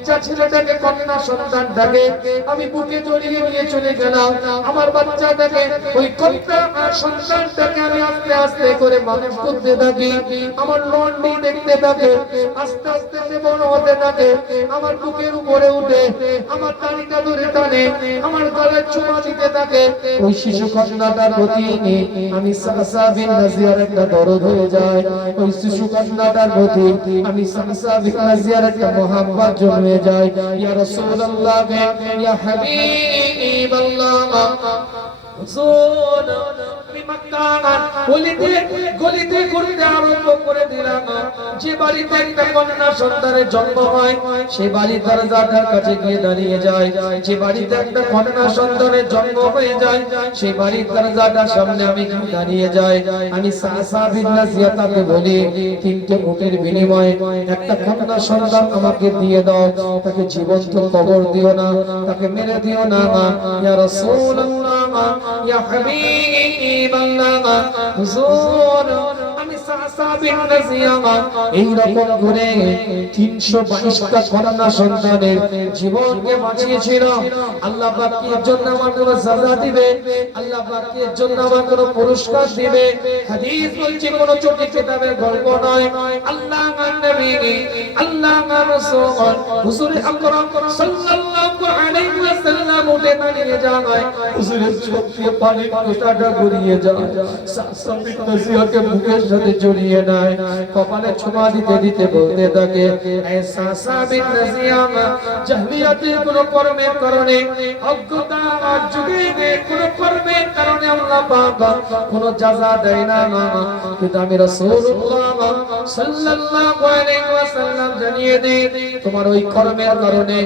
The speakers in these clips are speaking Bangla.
বাচ্চা ছেলেটাকে কন্যা সন্তানটাকে আমি বুকে জড়িয়ে নিয়ে চলে গেলাম। আমার বাচ্চাটাকে ওই কন্যা সন্তানটাকে আমি আস্তে আস্তে করে মানুষ করতে থাকি। আমার লন্ডি দেখতে থাকে, আস্তে আস্তে সে বড় হতে থাকে। আমার বুকের উপরে উঠে আমার দাড়িটা ধরে টানে, আমার গলায় চুমা দিতে থাকে। ওই শিশু কন্যাটার প্রতি আমি সাসা বিন নাজিয়ার একটা দরদ হয়ে যায়। ওই শিশু কন্যাটার প্রতি আমি সাসা বিন নাজিয়ার একটা মোহাম্মত জন্মে যায়। ইয়া রাসূলুল্লাহ, ইয়া হাবিবাল্লাহ, হুজুর আমি মক্কা গলিতে ঘুরতে আরম্ভ করে দিলাম। যে বাড়িতে একটা কন্যা সন্তানের জন্ম হয় সেই বাড়ির দরজাটার কাছে গিয়ে দাঁড়িয়ে যায়। যে বাড়িতে একটা কন্যা সন্তানের জন্ম হয়ে যায় সেই বাড়ির দরজাটার সামনে আমি দাঁড়িয়ে যাই। আমি সাসা বিন নাজিয়া তাকে বলি, তিনটে উটের বিনিময়ে একটা কন্যা সন্তান আমাকে দিয়ে দাও। তাকে জীবন্ত কবর দিও না, তাকে মেরে দিও না। ইয়া রাসূলুল্লাহ, ইয়া হাবিবাল্লাহ, হুজুর আমি সাসা বিন নাজিয়া এই রকম করে 322টা কন্যা সন্তানের জীবনকে বাঁচিয়েছিলাম। আল্লাহ পাক এর জন্য আমার কোনো সাজা দিবে, আল্লাহ পাক এর জন্য আমার কোনো পুরস্কার দিবে। হাদিস বলছে কোনো ছোট কিতাবের গল্প নয়। আল্লাহর নবী, আল্লাহর রাসূল হুজুর আকরাম সাল্লাল্লাহু আলাইহি ওয়াসাল্লাম উঠে দাঁড়িয়ে যায়। হুজুরের চোখ দিয়ে পানি ফোঁটাটা গড়িয়ে যায়। সাসা বিন নাজিয়াকে বুকের সাথে জড়িয়ে নেয়, কপালে ছোঁয়া দিতে দিতে বলতে থাকে, এ সাসা বিন নাজিয়া, জাহলিয়াতের কোনো কর্মের কারণে, অজ্ঞতার যুগে কোনো কর্মের কারণে আল্লাহ পাক কোনো জাযা দেয় না, কিন্তু আমি রাসূলুল্লাহ সাল্লাল্লাহু আলাইহি ওয়াসাল্লাম জানিয়ে দেই, তোমার ওই কর্মের কারণে,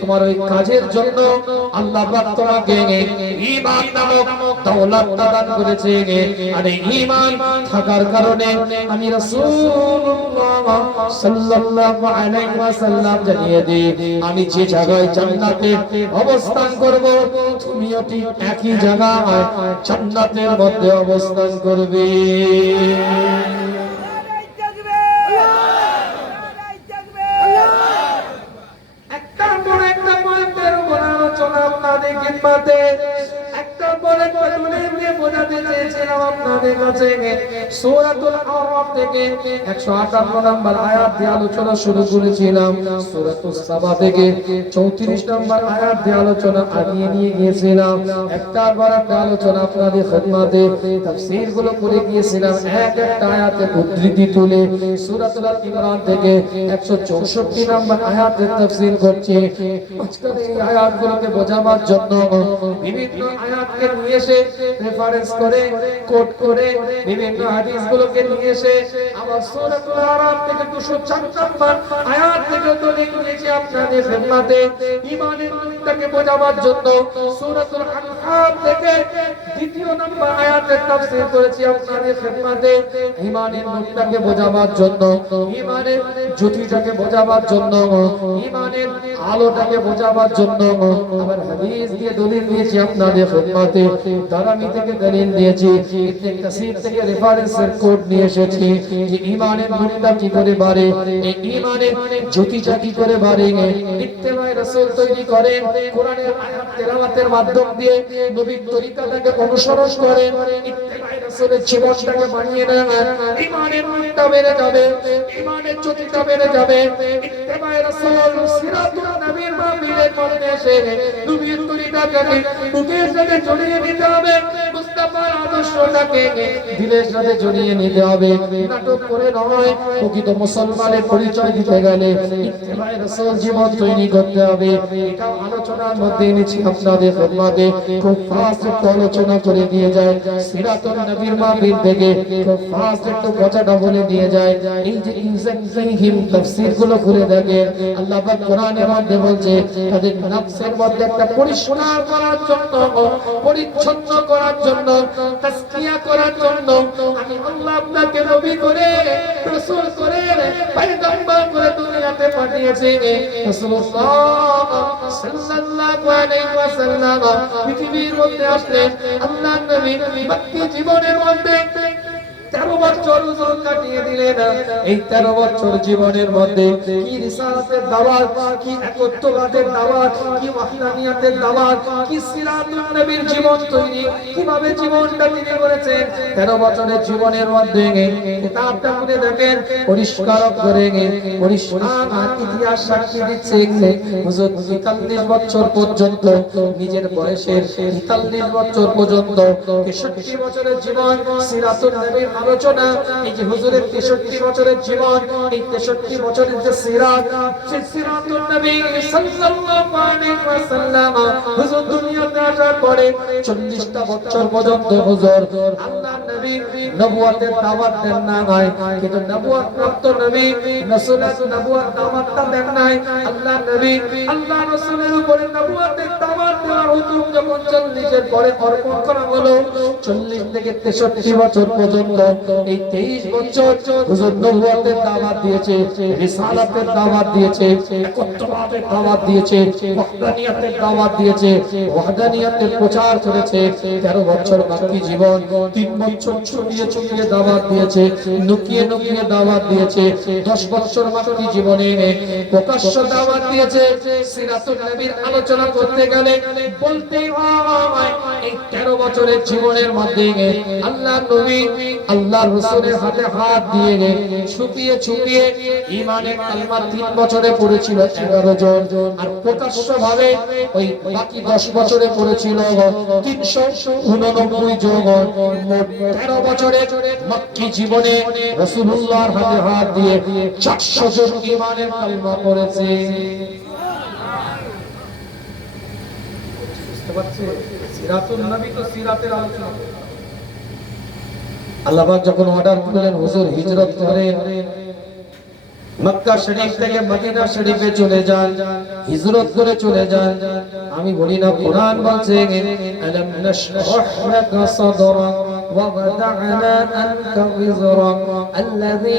তোমার ওই কাজের জন্য আল্লাহ পাক তোমাকে ঈমান নামক দৌলত দান করেছে। আর এই ঈমান থাকার কারণে আমি রাসূলুল্লাহ সাল্লাল্লাহু আলাইহি ওয়াসাল্লাম জানিয়ে দিই, আমি যে জায়গায় জান্নাতে অবস্থান করব তুমিও ঠিক একই জায়গায় জান্নাতের মধ্যে অবস্থান করবে। একটা বড় একটা পয়েন্টের উপর আলোচনা আপনাদের খিদমতে একটা বড় একটা নিয়ে বোঝাতে চেয়েছিলাম আপনাদের কাছে। সূরাতুল আরাফ থেকে 158 নম্বর আয়াত দিয়ে আলোচনা শুরু করেছিলাম। সূরাতুস সাবা থেকে 34 নম্বর আয়াত দিয়ে আলোচনা আগিয়ে নিয়ে গিয়েছিলাম। একটা বড় একটা আলোচনা আপনাদের খিদমতে তাফসীর গুলো করে গিয়েছিলাম। এক একটা আয়াতে উদ্ধৃতি তুলে সূরাতুল ইমরান থেকে 164 নম্বর আয়াতের তাফসীর করছি। আজকের এই আয়াতগুলোকে বোঝাবার জন্য বিভিন্ন আয়াতকে নিয়ে এসে রেফারেন্স করে কোট করে বিভিন্ন হাদিসগুলোকে নিয়ে এসে আবার সূরাতুল আরাফ থেকে 204 নম্বর আয়াত থেকে তুলে নিয়েছি আপনাদের খিদমতে। ঈমানের মূলটাকে বোঝাবার জন্য সূরাতুল আনফাল থেকে দ্বিতীয় নম্বর আয়াতের তাফসীর করেছি আপনাদের খিদমতে। ঈমানের মূলটাকে বোঝাবার জন্য, ঈমানের জ্যোতিটাকে বোঝাবার জন্য, ঈমানের আলোটাকে বোঝাবার জন্য আবার হাদিস দিয়ে দলিল দিয়েছি আপনাদের খিদমতে। দারামি থেকে দলিল দিয়েছি, ইবনে কাসির থেকে রেফারেন্সের কোড নিয়ে এসেছি যে ঈমানের নূরটা কি করে বাড়ে, এই ঈমানের জ্যোতিটা কি করে বাড়ে। ইত্তেবায়ে রাসূল তৈরি করেন, কোরআনের আয়াত তেলাওয়াতের মাধ্যম দিয়ে নবীর তরিকাটাকে অনুসরণ করেন, ইত্তেবায়ে রাসূলের জীবনটাকে বানিয়ে নেন, ঈমানের নূরটা বেড়ে যাবে, ঈমানের জ্যোতিটা বেড়ে যাবে। ইত্তেবায়ে রাসূল সিরাতুন নবীর মাহফিলের মধ্যে এসে নবীর তরিকাটাকে বুকের সাথে জড়িয়ে নিতে হবে, মুস্তাফার আদর্শটাকে দিলের সাথে জড়িয়ে নিতে হবে। নাটক করে নয়, প্রকৃত মুসলমানের পরিচয় দিতে গেলে ইত্তেবায়ে রাসূল জীবন তৈরি করতে হবে। এটা আলোচনার মধ্যে এনেছি আপনাদের খিদমতে। খুব ফাস্ট একটু আলোচনা করে দিয়ে যায় সিরাতুন নবীর মাহফিল থেকে, খুব ফাস্ট একটু কথাটা বলে দিয়ে যায়। এই যে ইনজাকিহিম তাফসীর গুলো করে দেখে আল্লাহ পাক কোরআনের মধ্যে বলছে তাদের নফসের মধ্যে একটা পরিষ্কার করার জন্য, পরিচ্ছন্ন করার জন্য, তাসকিয়া করার জন্য আমি আল্লাহ আপনাকে নবী করে, রাসূল করে, পয়গম্বর করে দুনিয়াতে পাঠিয়েছি। রাসূলুল্লাহ সাল্লাল্লাহু আলাইহি ওয়াসাল্লাম পৃথিবীর মধ্যে আসলেন। আল্লাহর নবী বাকি জীবনের মধ্যে 13 বছর হুজুর কাটিয়ে দিলেন। এই 13 বছর জীবনের মধ্যে কি রিসালাতের দাওয়াত, কি একত্ববাদের দাওয়াত, কি ওয়াহদানিয়াতের দাওয়াত, কি সিরাতুন নবীর জীবন তৈরি, কিভাবে জীবনটা তিনি করেছেন। 13 বছরের জীবনের মধ্যে কিতাবটা খুলে দেখেন, পরিষ্কার করে পরিষ্কার ইতিহাস সাক্ষী দিচ্ছে হুজুর 43 বছর পর্যন্ত, নিজের বয়সের 43 বছর পর্যন্ত 63 বছরের জীবন সিরাতুন নবীর আলোচনা। এই যে হুজুরের 63 বছরের জীবন, এই 63 বছরের যে সিরাত, সেই সিরাতুন নবী সাল্লাল্লাহু আলাইহি ওয়াসাল্লাম হুজুর দুনিয়াতে আসার পরে 40টা বছর পর্যন্ত হুজুর আল্লাহর নবী নবুয়তের দাওয়াত দেন না, কিন্তু নবুয়ত প্রাপ্ত নবী রাসূলের নবুয়ত দাওয়াতটা দেন নাই। আল্লাহর নবী আল্লাহ রাসূলের উপরে নবুয়তের দাওয়াত দেওয়ার হুকুম যখন 40 এর পরে অর্পণ করা হলো, 40 থেকে 63 বছর পর্যন্ত এই 23 বছর হুজুর নবুয়তের দাওয়াত দিয়েছে, রিসালাতের দাওয়াত দিয়েছে, একত্ববাদের দাওয়াত দিয়েছে, ওয়াহদানিয়াতের দাওয়াত দিয়েছে, ওয়াহদানিয়াতের প্রচার করেছে। 13 বছর বাকি জীবন 3 বছর ছড়িয়ে ছড়িয়ে দাওয়াত দিয়েছে, লুকিয়ে লুকিয়ে দাওয়াত দিয়েছে। 10 বছর বাকি জীবনে প্রকাশ্য দাওয়াত দিয়েছে। সিরাতুন নবীর আলোচনা করতে গেলে বলতে হয় এই 13 বছরের জীবনের মধ্যে আল্লাহ নবী আল্লাহ রাসূলের হাতে হাত দিয়ে ছুপিয়ে ছুপিয়ে ঈমানের কালমা 3 বছরে পড়েছিল 11 জন, আর প্রকাশ্য ভাবে ওই বাকি 10 বছরে পড়েছিল 389 জন। 13 বছরের মক্কি জীবনে রাসূলুল্লাহর হাতে হাত দিয়ে 400 জন ঈমানের কালমা পড়েছে। বুঝতে পারছেন? সিরাতুন নবী তো সিরাতের আলোচনা। আল্লাহ পাক যখন অর্ডার করলেন হুজুর হিজরত করে মক্কা শরীফ থেকে মদিনা শরীফে চলে যান, হিজরত করে চলে যান, আমি বলি না কোরআন বলছে আলাম নাশরাহ লাকা সাদরাক ওয়া ওয়াদা'না আনকা বিজরাক আল্লাযী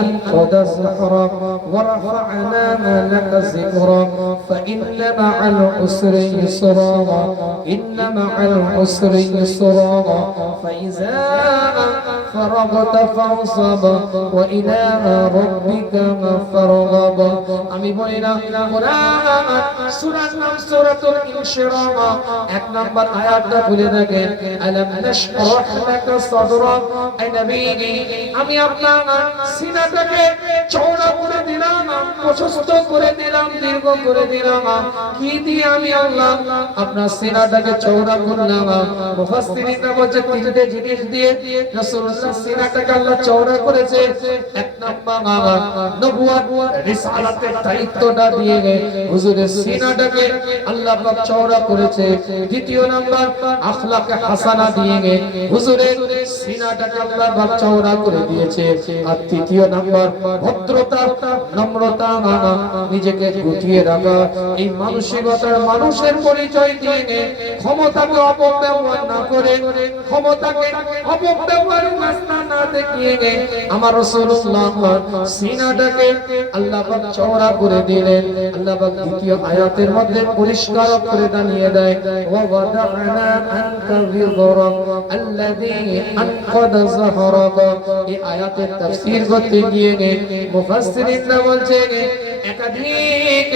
আনকাদা যাহরাক ওয়া রাফা'না লাকা যিকরাক ফাইন্না মা'আল উসরি ইসরা ইন্না মা'আল উসরি ইসরা ফাইযা ফারাগতা ফানসাব ওয়া ইলা রাব্বিকা ফারগাব। আমি বলি না কোরআন সূরার নাম সূরাতুল ইনশিরাহ, 1 নাম্বার আয়াতটা খুলে দেখেন, আলাম নাশরাহ লাকা সাদরাক। এই নবী, আমি আপনার সিনাটাকে চওড়া করে দিলাম, প্রশস্ত করে দিলাম, দীর্ঘ করে দিলাম। কি দিয়ে আমি আল্লাহ আপনার সিনাটাকে চওড়া করলাম? মুফাসসিরিনরা বলেছে 3টে জিনিস দিয়ে রাসূলুল্লাহ সিনাটাকে আল্লাহ চওড়া করেছে। 1 নাম্বার নবুয়ত রিসালাতের দায়িত্বটা দিয়ে হুজুরের সিনাটাকে আল্লাহ পাক চওড়া করেছে। 2 নাম্বার আখলাকে হাসানা দিয়ে হুজুরের সিনাটাকে আল্লাহ পাক চওড়া করে দিয়েছে। আর 3 নাম্বার ভদ্রতা, নম্রতা, নিজেকে গুটিয়ে রাখা, এই মানসিকতার মানুষের পরিচয় দিয়ে ক্ষমতাকে অপব্যবহার না করে, ক্ষমতাকে অপব্যবহারের রাস্তা না দেখিয়ে আমার রাসূলুল্লাহ সিনাটাকে আল্লাহ পাক চওড়া করে দিলেন। আল্লাহ পাক 2 আয়াতের মধ্যে পরিষ্কার করে জানিয়ে দেয়, ওয়া ওয়াদা'না আনকা যিকরাক আল্লাযী আনকাদা যাহরাক। এই আয়াতের তাফসীর করতে গিয়ে মুফাসসিরিনরা বলছেন, একাধিক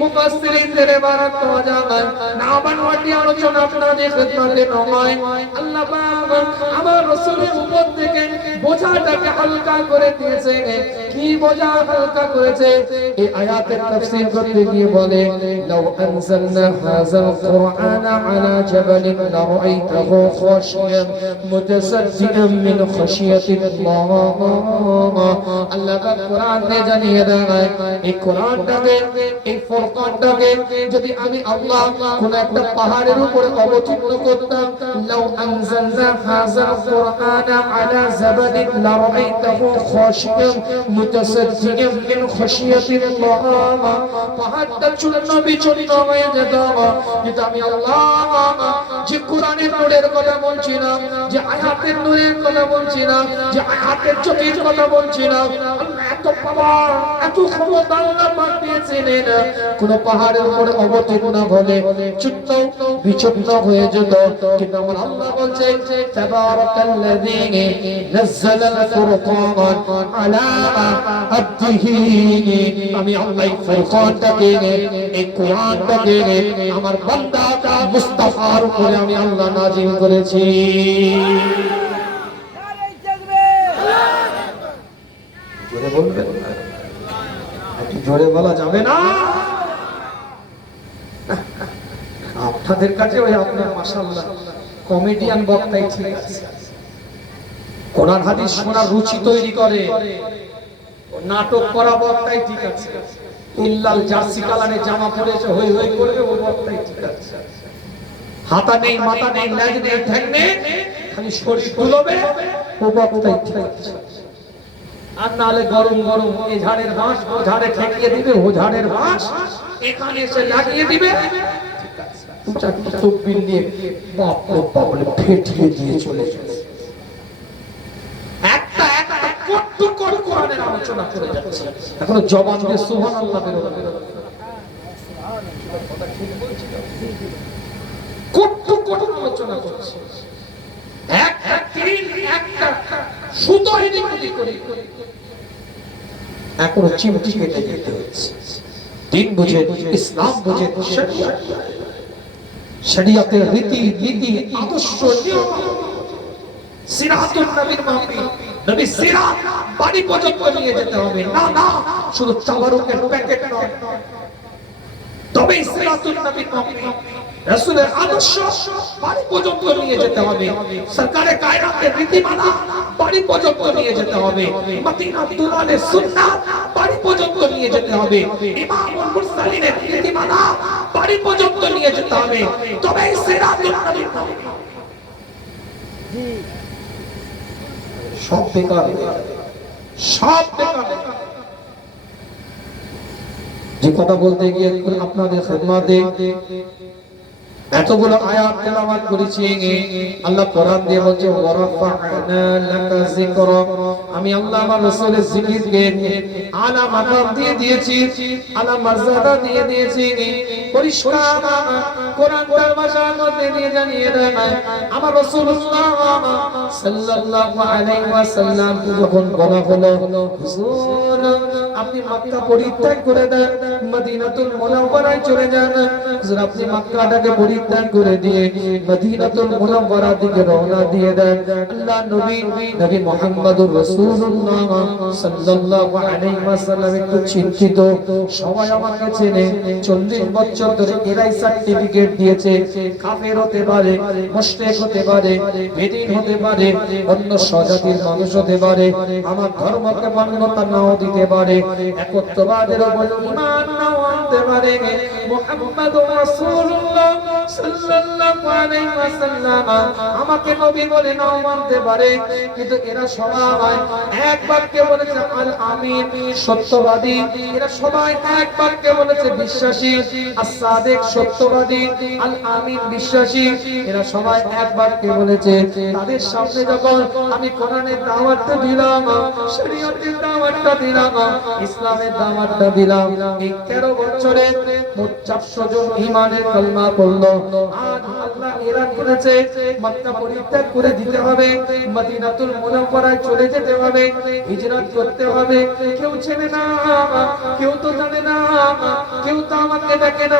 মুফাসসিরিনদের ইবারত পাওয়া যায়, নাবানওয়াটি আলোচনা আপনাদের খিদমতে নয়। আল্লাহ পাক আমার রাসূলের উপর থেকে বোঝাটাকে হালকা করে দিয়েছে। কি বোঝা হালকা করেছে? এই আয়াতের তাফসীর করতে গিয়ে বলে, লাউ আনজালনা হাযাল কুরআনা আলা জাবালিন লারাআইতাহু খাশিয়ান মুতাসাদ্দিআন মিন খাশিয়াতিল্লাহ। আল্লাহ পাক কোরআনে জানিয়ে দেয়, এই কোরআনটাকে, এই ফুরকানটাকে যদি আমি আল্লাহ কোন একটা পাহাড়ের উপরে অবতীর্ণ করতাম, লাউ আনজালনা হাযাল কুরআনা আলা জাবালিন লারাআইতাহু খাশিয়ান মুতাসাদ্দিআন মিন খাশিয়াতিল্লাহ। পাহাড়টা চূর্ণ বিচূর্ণ হয়ে যেত, কিন্তু আমি আল্লাহ যে কোরআনের নূরের কথা বলছি না, যে আয়াতের নূরের কথা বলছি না, যে আয়াতের চোখের কথা বলছি না, আল্লাহ এত পাওয়ার এত ক্ষমতা আল্লাহ পাক দিয়েছেন কোন পাহাড়ের উপরে অবতীর্ণ হলে চূর্ণ বিচূর্ণ হয়ে যেত কিন্তু আমার আল্লাহ বলছে তাবারাকাল্লাযী নাযালাল ফুরকান আলা আবদিহি আমি আল্লাহ ফুরকানটাকে এই কোরআনটাকে আমার বান্দা মুস্তাফার উপরে আমি আল্লাহ নাযিল করেছি জোরে বলবেন একটু জোরে বলা যাবে না আপনাদের কাছে ওই আপনার মাশাআল্লাহ কমেডিয়ান বক্তাই ঠিক আছে কোরআন হাদিস শোনার রুচি তৈরি করে নাটক করা বক্তাই ঠিক আছে ইল্লাল জার্সি কালারে জামা পরেছে হই হই করবে ও বক্তাই ঠিক আছে হাতা নেই মাথা নেই লেজ নেই ঠ্যাং নেই খালি শরীর দুলবে ও বক্তাই ঠিক আছে আর নালে গরম গরম এই ঝাড়ের বাঁশ ও ঝাড়ে ঠেকিয়ে দিবে ও ঝাড়ের বাঁশ এখানে এসে লাগিয়ে দিবে ঠিক আছে উঁচা তকবীর দিয়ে বাপ রে বাপ বলে ফেটিয়ে দিয়ে চলে যাবে একটা একটা কট্টু করে কোরআনের আলোচনা করে যাচ্ছে এখনো জবান দিয়ে সুবহানাল্লাহ বের হবে কথা ঠিক বলছি কট্টু কট্টু আলোচনা করছে একটা তিন একটা সুতো এদিক ওদিক করে এখনো চিমটি কেটে যেতে হচ্ছে দিন বুঝে ইসলাম বুঝে শরিয়তের রীতি নীতি আদর্শ নিয়ম সিরাতুন নবীর মাহফিল নবী সিরাত বাড়ি পর্যন্ত নিয়ে যেতে হবে না না শুধু চাবারুকের প্যাকেট নয় তবে সিরাতুন নবীর মাহফিল রাসূলের আদর্শ বাড়ি পর্যন্ত নিয়ে যেতে হবে সরকারে কায়নাতের রীতিমালা বাড়ি পর্যন্ত নিয়ে যেতে হবে মদিনা দুলালের সুন্নাত বাড়ি পর্যন্ত নিয়ে যেতে হবে ইমামুল মুরসালিনের রীতিমালা বাড়ি পর্যন্ত নিয়ে যেতে হবে তবে সিরাতুন নবীর মাহফিল সব বেকার সব বেকার যে কথা বলতে গিয়ে আপনাদের খেদমতে এতগুলো আয়াত তেলাওয়াত করেছি আল্লাহ কোরআন দিয়ে বলছে ওয়ারাফা'না লাকা যিকরাক আমি আল্লাহ আমার রাসূলের জিকিরকে আলা মাকাম দিয়ে দিয়েছি আলা মর্যাদা দিয়ে দিয়েছি পরিষ্কার কোরআনটার ভাষার মধ্যে দিয়ে জানিয়ে দেয় আমার রাসূলুল্লাহ সাল্লাল্লাহু আলাইহি ওয়াসাল্লাম যখন বলা হলো হুজুর আপনি মক্কা পরিত্যাগ করে দেন মদিনাতুল মুনাওয়ারায় চলে যান হুজুর আপনি মক্কাটাকে পরিত্যাগ করে দিয়ে মদিনাতুল মুনাওয়ারার দিকে রওনা দিয়ে দেন আল্লাহ নবী মুহাম্মদুর রাসূলুল্লাহ সাল্লাল্লাহু আলাইহি ওয়াসাল্লাম একটু চিন্তিত সবাই আমার কাছে নেই 40 বছর ধরে এরাই সার্টিফিকেট দিয়েছে কাফের হতে পারে মুশরিক হতে পারে বেদিন হতে পারে অন্য স্বজাতির মানুষ হতে পারে আমার ধর্মকে মান্যতা নাও দিতে পারে একত্ববাদের উপর ঈমান নাও আনতে পারে মুহাম্মদুর রাসূলুল্লাহ সাল্লাল্লাহু আলাইহি ওয়াসাল্লাম আমাকে নবী বলে নাও মানতে পারে কিন্তু এরা সবাই এক বাক্যে বলেছে আল আমিন সত্যবাদী এরা সবাই এক বাক্যে বলেছে বিশ্বাসী as-সাদিক সত্যবাদী আল আমিন বিশ্বাসী এরা সবাই এক বাক্যে বলেছে তাদের সামনে যখন আমি কোরআনের দাওয়াতটা দিলাম শরীয়তের দাওয়াতটা দিলাম ইসলামের দাওয়াতটা দিলাম এই 13 বছরে মোট 400 জন ঈমানের কালমা পড়লো আজ আল্লাহ এরা করেছে মক্কা পরিত্যাগ করে দিতে হবে মদিনাতুল মুনাওয়ারায় চলে যেতে হবে হিজরত করতে হবে কেউ চেনে না কেউ তো জানে না কেউ তো আমাকে দেখে না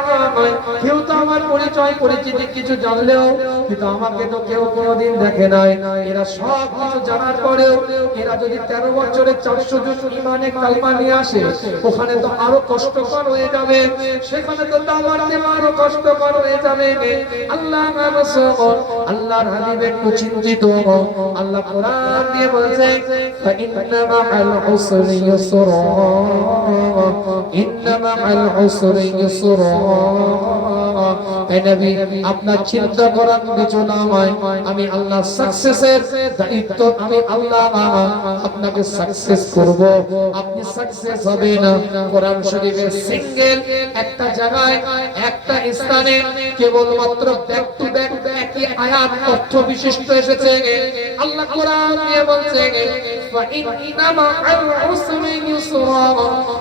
কেউ তো আমার পরিচয় পরিচিতি কিছু জানলেও কিন্তু আমাকে তো কেউ কোনোদিন দেখে নাই এরা সব কিছু জানার পরেও এরা যদি 13 বছরে 400 জন ঈমানের কালমা নিয়ে আসে ওখানে তো আরো কষ্টকর হয়ে যাবে সেখানে তো দাওয়াত দেওয়া আরো কষ্টকর হয়ে যাবে আল্লাহ রাসূল আল্লাহর হাবিব একটু চিন্তিত আল্লাহ কোরআন দিয়ে বলছে ইন্না মা'আল উসরি ইউসরা ইন্না মা'আল উসরি ইউসরা হে নবী আপনার চিন্তা করার কিছু নয় আমি আল্লাহ সাকসেসের দায়িত্ব আমি আল্লাহ আপনাকে সাকসেস করব আপনি সাকসেস হবেন কোরআন শরীফের সিঙ্গেল একটা জায়গায় একটা স্থানে কেবলমাত্র ব্যাক টু ব্যাক একই আয়াত অর্থ বিশিষ্ট এসেছে আল্লাহ কোরআন দিয়ে বলছে فإن مع العسر يسرا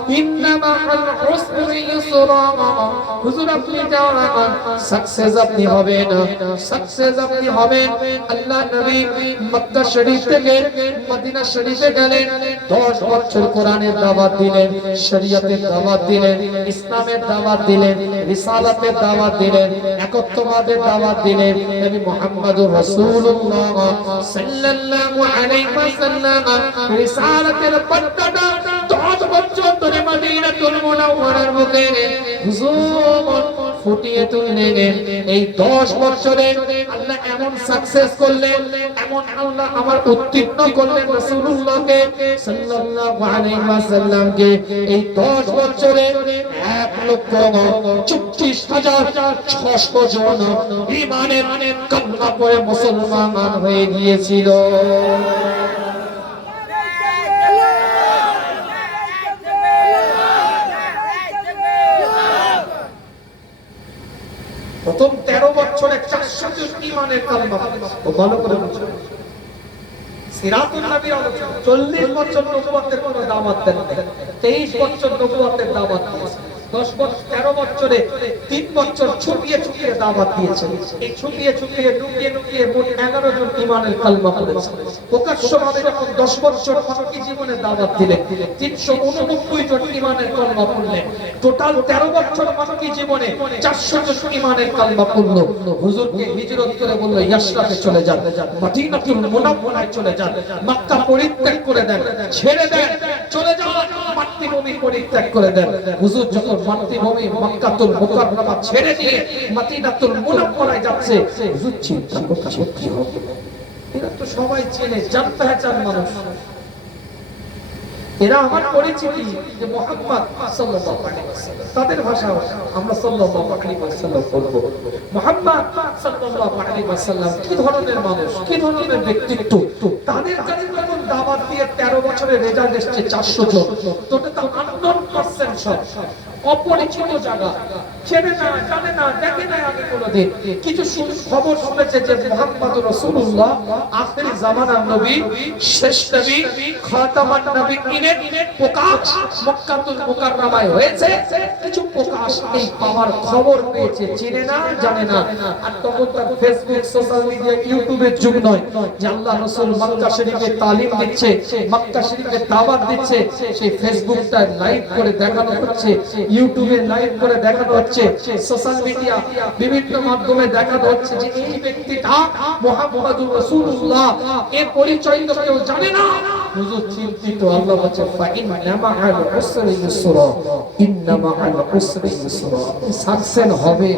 إن مع العسر يسرا হুজুর আপনি যান সাকসেস আপনি হবেন আল্লাহ নবী মক্কা শরীফ থেকে মদিনা শরীফে গেলেন 10 বছর কোরআনের দাওয়াত দিলেন শরীয়তের দাওয়াত দিলেন ইসলামের দাওয়াত দিলেন রিসালাতের দাওয়াত দিলেন একত্ববাদের দাওয়াত দিলেন নবী মুহাম্মদুর রাসূলুল্লাহ সাল্লাল্লাহু আলাইহি ওয়াসাল্লাম রিসালাতের পাট্টাটা 10 বছর ধরে মদিনাতুল মুনাওয়ারার বুকে হুজুর ফুটিয়ে তুললেন এই 10 বছরে আল্লাহ এমন সাকসেস করলেন এমন আল্লাহ আমার উত্তীর্ণ করলেন রাসূলুল্লাহকে সাল্লাল্লাহু আলাইহি ওয়াসাল্লামকে এই 10 বছরে 1,34,600 জন ঈমানের কালিমা পড়ে মুসলমান হয়ে গিয়েছিল প্রথম 13 বছরে 400 জন ঈমানের কালিমা ও ভালো করে বুঝুন সিরাতুন নবীর আলোচনা 40 বছর নবুয়তের কোন দাওয়াত দেন 23 বছর নবুয়তের দাওয়াত দিয়েছেন 10 বছর 13 বছরে 3 বছর ছুটিয়ে দাওয়াত দিয়েছেন এই ছুটিয়ে লুকিয়ে মোট 11 জন ঈমানের কালিমা পড়েছেন প্রকাশ্যভাবে যখন 10 বছর মক্কি জীবনে দাওয়াত দিলেন 389 জন ঈমানের কালিমা পড়লেন টোটাল 13 বছর মক্কি জীবনে 400 জন ঈমানের কালিমা পড়ল হুজুরকে হিজরত করে বলল ইয়াশরাফে চলে যান মদিনাতুল মুনাওয়ারায় চলে যান মক্কা পরিত্যাগ করে দেন ছেড়ে দেন চলে যান মাতৃভূমি পরিত্যাগ করে দেন হুজুর যখন মাতৃভূমি মক্কাতুল মুকাররমা ছেড়ে দিয়ে মদিনাতুল মুনাওয়ারায় যাচ্ছে হুজুর চিন্তা করছে কি হবে এরা তো সবাই চেনে জান পেহচান মানুষ এরা আমার পরিচিতি যে মুহাম্মদ সাল্লাল্লাহু আলাইহি ওয়াসাল্লাম তাদের ভাষা আমরা সাল্লাল্লাহু আলাইহি ওয়াসাল্লাম বলবো মুহাম্মদ সাল্লাল্লাহু আলাইহি ওয়াসাল্লাম কি ধরনের মানুষ কি ধরনের ব্যক্তিত্ব তাদের কাছে যখন দাওয়াত দিয়ে 13 বছরের রেজাল্ট এসেছে 400 জন টোটাল 8% সব অপরিচিত জায়গা চেনে না জানে না দেখে না আগে কোনোদিন কিছু খবর শুনেছে যে মুহাম্মদুর রাসূলুল্লাহ আখির জামানার নবী শেষ নবী খাতামান নবীনের প্রকাশ মক্কাতুল মুকাররমায় হয়েছে কিছু প্রকাশ এই পাওয়ার খবর পেয়েছে চেনে না জানে না আর তখন তার ফেসবুক সোশ্যাল মিডিয়া ইউটিউবের যুগ নয় যে আল্লাহ রাসূল মক্কা শরীফে তালিম দিচ্ছে মক্কা শরীফে দাওয়াত দিচ্ছে সেই ফেসবুকটা লাইভ করে দেখানো হচ্ছে ইউটিউবে লাইভ করে দেখানো হচ্ছে সোশ্যাল মিডিয়া বিভিন্ন মাধ্যমে দেখানো হচ্ছে যে এই ব্যক্তিটা মুহাম্মদুর রাসূলুল্লাহ এর পরিচয় তো কেউ জানে না হুজুর চিন্তিত আল্লাহ বলছে ফাইন্না মাআল উসরি ইউসরা ইন্না মাআল উসরি ইউসরা সাকসেস হবে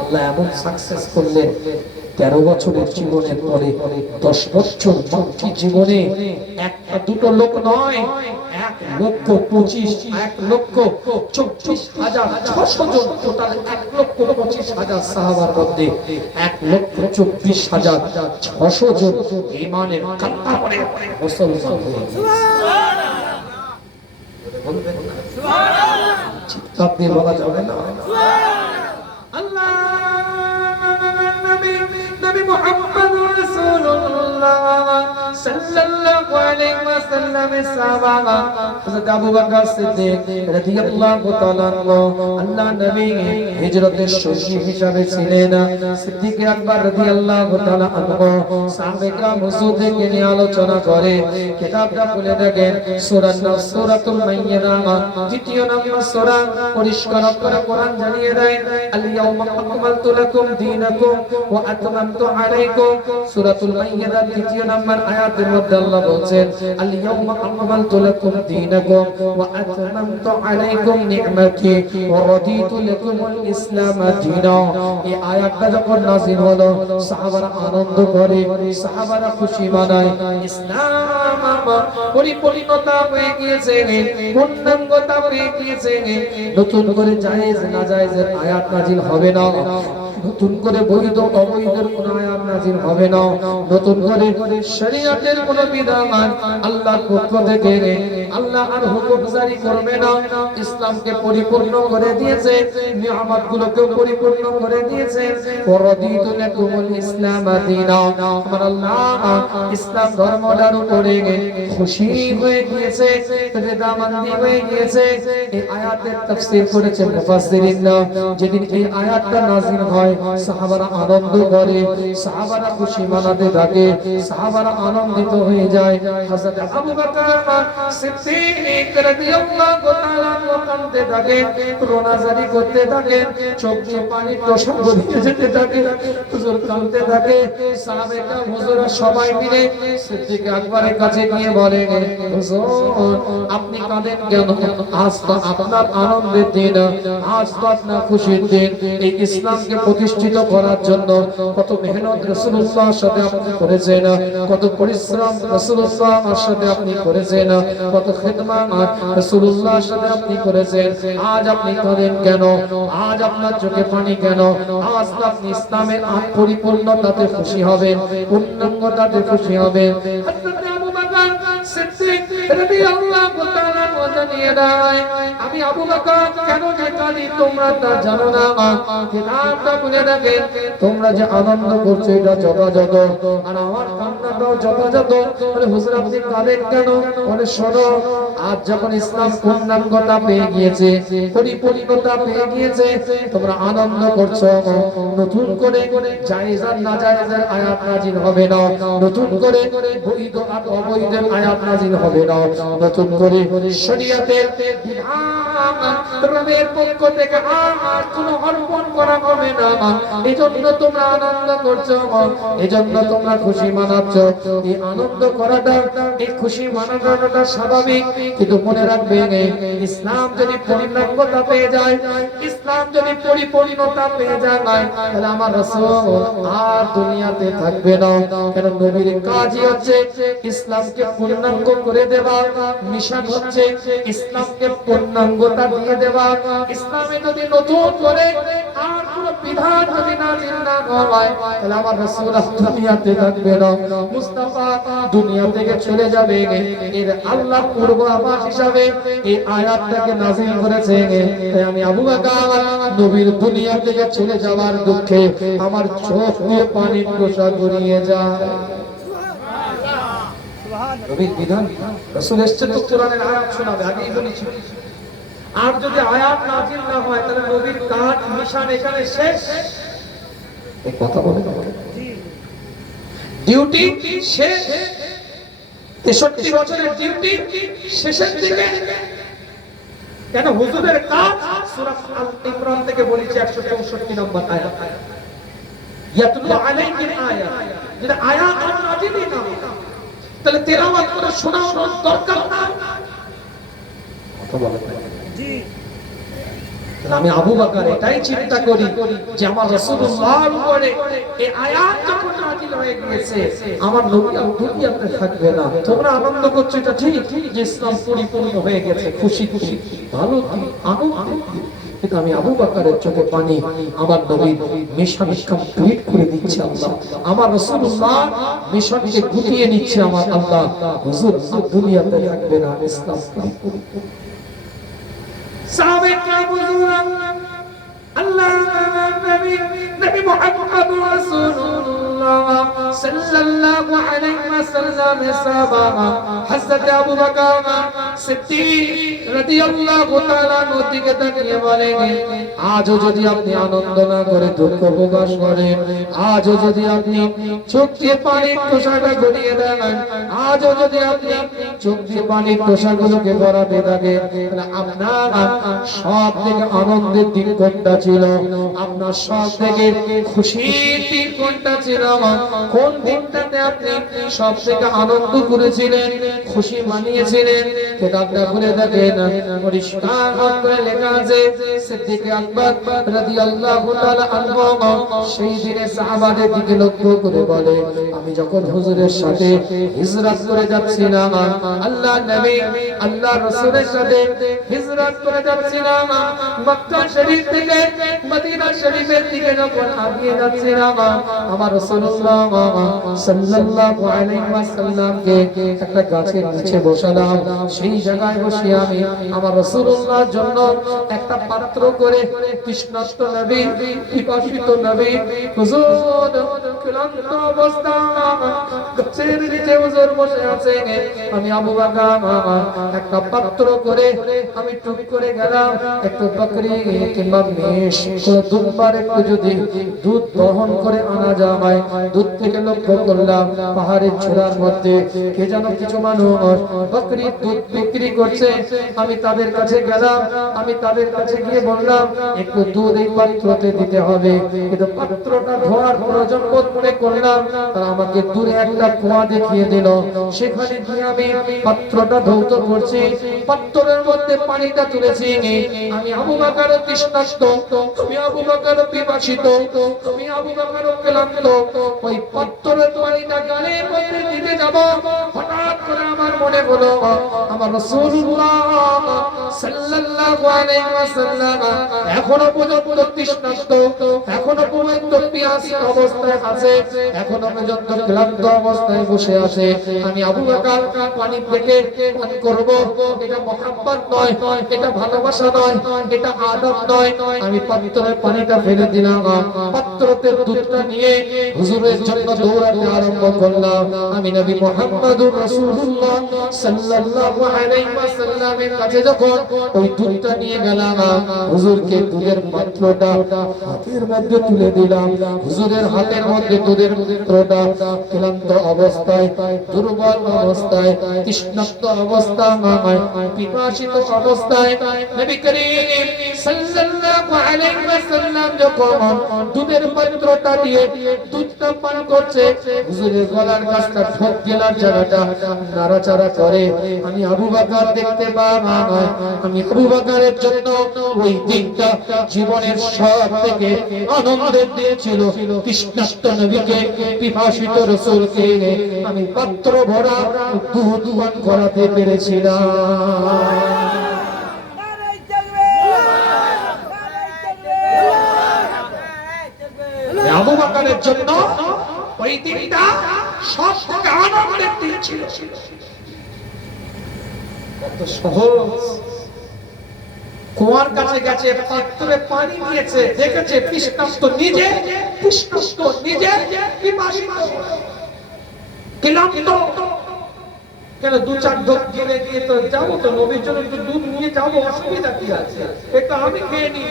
আল্লাহ এমন সাকসেস করলেন 13 বছরের জীবনের পরে 10 বছর মক্কি জীবনে একটা দুটো লোক নয় 1,24,600 জন টোটাল 1,25,000 সাহাবার মধ্যে 1,24,600 জন ঈমানের কালিমা পড়ে মুসলমান হয়ে গেছে সুবহানাল্লাহ চিৎকার দিয়ে বলা যাবে না আল্লাহ নবী মুহাম্মদ রাসূলুল্লাহ সাল্লাল্লাহু আলাইহি ওয়াসাল্লামের সাহাবা হযরত আবু বকর সিদ্দিক রাদিয়াল্লাহু তাআলা আল্লাহ নবী হিজরতের সঙ্গী হিসাবে ছিলেন সিদ্দিক আকবর রাদিয়াল্লাহু তাআলা আনহু সাহাবায়ে کرام হুজুরকে নিয়ে আলোচনা করে কিতাবটা খুলে দেখেন সূরাতুল মাইয়্যিদা দ্বিতীয় নম্বর সূরা পরিষ্কার করে কোরআন জানিয়ে দেয় আল ইয়াউমা আকমালতু লাকুম দীনাকুম ওয়া আতমামতু আলাইকুম সূরাতুল মাইয়্যিদা দ্বিতীয় নম্বর আয়াতের মধ্যে আল্লাহ বলেন আল ইয়াউমা আকমালতু লাকুম দীনাকুম ওয়া আতমামতু আলাইকুম নি'মাতি ওয়া রাদিতু লাকুমুল ইসলাম দীনা এই আয়াতটা যখন নাযিল হলো সাহাবারা আনন্দ করে সাহাবারা খুশি মানায় ইসলাম পরিপূর্ণতা হয়ে গিয়েছে পূর্ণাঙ্গতা হয়ে গিয়েছে নতুন করে জায়েজ না জায়েজের আয়াত নাযিল হবে না নতুন করে বৈধ অবৈধের কোনো আয়াত নাযিল হবে না, নতুন করে শরীয়তের কোনো বিধান আল্লাহর পক্ষ থেকে আল্লাহ আর হুকুম জারি করবে না। ইসলামকে পরিপূর্ণ করে দিয়েছে, নিয়ামতগুলোকে পরিপূর্ণ করে দিয়েছে। ওয়ারাদিতু লাকুমুল ইসলাম দীনা, আমার আল্লাহ ইসলাম ধর্মটার উপরে খুশি হয়ে গিয়েছে, রেদামন্দি হয়ে গিয়েছে। এই আয়াতের তাফসীর করেছেন মুফাসসিরিনরা। যেদিন এই আয়াতটা নাযিল হয় সাহাবারা আনন্দ করে, সাহাবারা খুশি মানাতে থাকে, সাহাবারা আনন্দিত হয়ে যায়। হযরত আবু বকর সিদ্দিক রাদিয়াল্লাহু তাআলা কাঁদতে থাকে, রোনাজারি করতে থাকে, চোখ দিয়ে পানি টসা গড়িয়ে যেতে থাকে, হুজুর কাঁদতে থাকে। সাহাবারা হুজুর সবাই মিলে সিদ্দিক আকবরের কাছে গিয়ে বলে, হুজুর আপনি কাঁদেন কেন? আজ তো আপনার আনন্দের দিন, আজ তো আপনার খুশির দিন। এই ইসলামকে প্রতিষ্ঠিত করার জন্য কত মেহনত রাসূলুল্লাহর সাথে আপনি করেছেন, কত পরিশ্রম রাসূলুল্লাহর সাথে আপনি করেছেন, কত খিদমত রাসূলুল্লাহর সাথে আপনি করেছেন। আজ আপনি কাঁদেন কেন? আজ আপনার চোখে পানি কেন? আজ আপনি ইসলামের পরিপূর্ণতাতে খুশি হবেন, পূর্ণাঙ্গতাতে খুশি হবেন। হযরত আবু বকর সিদ্দিক রাদিয়াল্লাহু তাআলা জানিয়ে দেয়, আমি আবু বকর কেন যে কাঁদি তোমরা তা জানো না। কিতাবটা খুলে দেখেন, তোমরা যে আনন্দ করছো এটা যথাযথ, আর আমার কান্নাটাও যথাযথ। বলে হুজুর আপনি কাঁদেন কেন? বলে শোনো, আজ যখন ইসলাম পূর্ণাঙ্গতা পেয়ে গিয়েছে, পরিপূর্ণতা পেয়ে গিয়েছে, তোমরা আনন্দ করছো। নতুন করে জায়েজ আর নাজায়েজের আয়াত নাযিল হবে না, নতুন করে বৈধ আর অবৈধের আয়াত নাযিল হবে না, নতুন করে শরীয়তের বিধান রবের পক্ষ থেকে আর কোনো অর্পণ করা হবে না। এজন্য তোমরা আনন্দ করছো, এজন্য তোমরা খুশি মানাচ্ছ। এই আনন্দ করাটা, এই খুশি মানানোটা স্বাভাবিক, কিন্তু মনে রাখবে ইসলাম যদি পূর্ণাঙ্গতা পেয়ে যায়, ইসলাম যদি পরিপূর্ণতা পেয়ে যায়, তাহলে আমার রাসূল আর দুনিয়াতে থাকবে না। কেন নবীর কাজই হচ্ছে ইসলামকে পূর্ণাঙ্গ করে দেওয়া, মিশন হচ্ছে ইসলামকে পূর্ণাঙ্গতা দিয়ে দেওয়া। ইসলামে যদি নতুন করে আর কোনো বিধান যদি নাযিল না হয়, তাহলে আমার রাসূল দুনিয়াতে থাকবে না, মুস্তাফা দুনিয়া থেকে চলে যাবে। এর আল্লাহ পূর্বাভাস হিসাবে এই আয়াতটাকে নাযিল করেছে। তাই আমি আবু বকর নবীর দুনিয়া থেকে চলে যাওয়ার দুঃখে আমার চোখ দিয়ে পানি টসা গড়িয়ে যায়। নবীর বিধান রাসূল এসেছে তো কোরআনের আয়াত শোনাবে, আগেই বলেছি। আর যদি আয়াত নাযিল না হয় তাহলে নবীর কাজ মিশন এখানে শেষ। এই কথা বলে না, ডিউটি শেষ। 63 বছরের ডিউটি শেষের দিকে। কেন হুজুরের কাজ সূরা আল ইমরান থেকে বলেছি 164 নম্বর আয়াত, ইয়াতলু আলাইহিম আয়াত। যেটা আয়াত নাযিলই না তাহলে তেলাওয়াত করে শোনানোর দরকার না। কথা বলে জি। আমি আবু বকর এটাই চিন্তা করি যে আমার রাসূলুল্লাহর উপরে এই আয়াত যখন নাযিল হয়ে গিয়েছে, আমার নবী আর দুনিয়াতে থাকবে না। তোমরা আনন্দ করছো এটা ঠিক, যে ইসলাম পরিপূর্ণ হয়ে গেছে, খুশি খুশি ভালো আনন্দ। কিন্তু আমি আবু বকরের চোখে পানি, আমার নবী মিশন কমপ্লিট করে দিচ্ছে আল্লাহ, আমার রাসূলুল্লাহ মিশনকে গুটিয়ে নিচ্ছে আমার আল্লাহ। হুজুর দুনিয়াতে থাকবে না, ইসলাম পরিপূর্ণ। সাহাবে کرام হুজুর আল্লাহ নবী মুহাম্মদ রাসূলুল্লাহ সাল্লাল্লাহু আলাইহি ওয়াসাল্লাম সাহাবা হযরত আবু বকর সিদ্দিক রাদিয়াল্লাহু তাআলা নদীকে তাকিয়ে বলেন, আজও যদি আপনি আনন্দ না করে দুঃখ প্রকাশ করেন, আজও যদি আপনি চোখ দিয়ে পানির টসাটা গড়িয়ে দেন, আজও যদি আপনি চোখ দিয়ে পানির টসাগুলোকে গড়াতে থাকেন, তাহলে আপনার সব থেকে আনন্দের দিন কোনটা ছিল? আপনার সব থেকে খুশির দিন কোনটা ছিল? কোন দিনটাতে আপনি সব থেকে আনন্দ করেছিলেন, খুশি মানিয়েছিলেন? কিতাবটা খুলে দেখেন পরিষ্কার করে লেখা আছে সিদ্দিক আকবর রাদিয়াল্লাহু তাআলা আনহু সেই দিনে সাহাবাদের দিকে লক্ষ্য করে বলে আমি যখন হুজুরের সাথে হিজরত করে যাচ্ছিলাম আল্লাহ নবী আল্লাহ রাসূলের সাথে হিজরত করে যাচ্ছিলাম মক্কা শরীফ থেকে মদিনা শরীফের দিকে যখন আগিয়ে যাচ্ছিলাম আমার রাসূলুল্লাহ সাল্লাল্লাহু আলাইহি ওয়াসাল্লামকে একটা গাছের নিচে বসালাম সেই জায়গায় বসে আমি আমার রাসূলুল্লাহর জন্য একটা পাত্র করে কৃষ্ণাস্ত নবী পিপাসিত নবী হুজুর ক্লান্ত অবস্থা গাছের নিচে হুজুর বসে আছেন আমি আবু বকর একটা পাত্র করে আমি টুক করে গেলাম একটু বকরি কিংবা মেষ দুধবার একটু যদি দুধ দহন করে আনা যায় দুধ থেকে লক্ষ্য করলাম পাহাড়ের চূড়ার মধ্যে কে যেন কিছু মানুষ বকরির দুধ বিক্রি করছে আমি তাদের কাছে গেলাম আমি তাদের কাছে গিয়ে বললাম একটু দুধ এই পাত্রতে দিতে হবে কিন্তু পাত্রটা ধোয়ার প্রয়োজন বোধ মনে করলাম তারা আমাকে দূরে একটা কুয়া দেখিয়ে দিল সেখানে গিয়ে আমি পাত্রটা ধৌত করছি পাত্রের মধ্যে পানিটা তুলেছি আমি আবু বকর তৃষ্ণার্ত আমি আবু বকর পিপাসিত আমি আবু বকর ক্লান্ত ওই পাত্রের পানিটা গালের মধ্যে দিতে যাব হঠাৎ করে আমার মনে হলো আমার রাসূলুল্লাহ সাল্লাল্লাহু আলাইহি ওয়াসাল্লাম এখনো পর্যন্ত তৃষ্ণার্ত এখনো পর্যন্ত পিয়াসী অবস্থায় আছে এখনো পর্যন্ত ক্লান্ত অবস্থায় বসে আছে আমি আবু বকর পানি থেকে পান করব এটা মহব্বত নয় এটা ভালোবাসা নয় এটা আদব নয় আমি পাত্রের পানিটা ফেলে দিলাম পাত্রতে দুধটা নিয়ে হুজুরের জন্য দৌড়াতে আরম্ভ করলাম আমি নবী মুহাম্মদুর রাসূলুল্লাহ সাল্লাল্লাহু আলাইহি ওয়াসাল্লামের কাছে যখন ওই দুধটা নিয়ে গেলাম হুজুরকে দুধের পাত্রটা হাতের মধ্যে তুলে দিলাম হুজুরের হাতের মধ্যে দুধের পাত্রটা ক্লান্ত অবস্থায় দুর্বল অবস্থায় তৃষ্ণার্ত অবস্থায় পিপাসিত অবস্থায় নবী করিম সাল্লাল্লাহু আলাইহি ওয়াসাল্লাম যখন দুধের পাত্রটা দিয়ে দুধটা পান করছে হুজুরের গলার কাছটা ঠোক গেলার জায়গাটা নাড়াচাড়া করে আমি আবু বকর দেখতে পাই আমি আবু বকরের জন্য ওই দিনটা জীবনের সব থেকে আনন্দের দিন ছিল তৃষ্ণার্ত নবীকে পিপাসিত রাসূলকে আমি পাত্র ভরা দুধ পান করাতে পেরেছিলাম আবু বকরের জন্য ওই দিনটা সব থেকে আনন্দের দিন ছিল কত সহজ কুয়ার কাছে গেছে পাত্রে পানি নিয়েছে দেখেছে তৃষ্ণার্ত নিজে পিপাসিত ক্লান্ত কেন দু চার ঢোক গিলে দিয়ে তো যাবো তো নবীর জন্য একটু দুধ নিয়ে যাবো অসুবিধা কি আছে এটা আমি খেয়ে নিই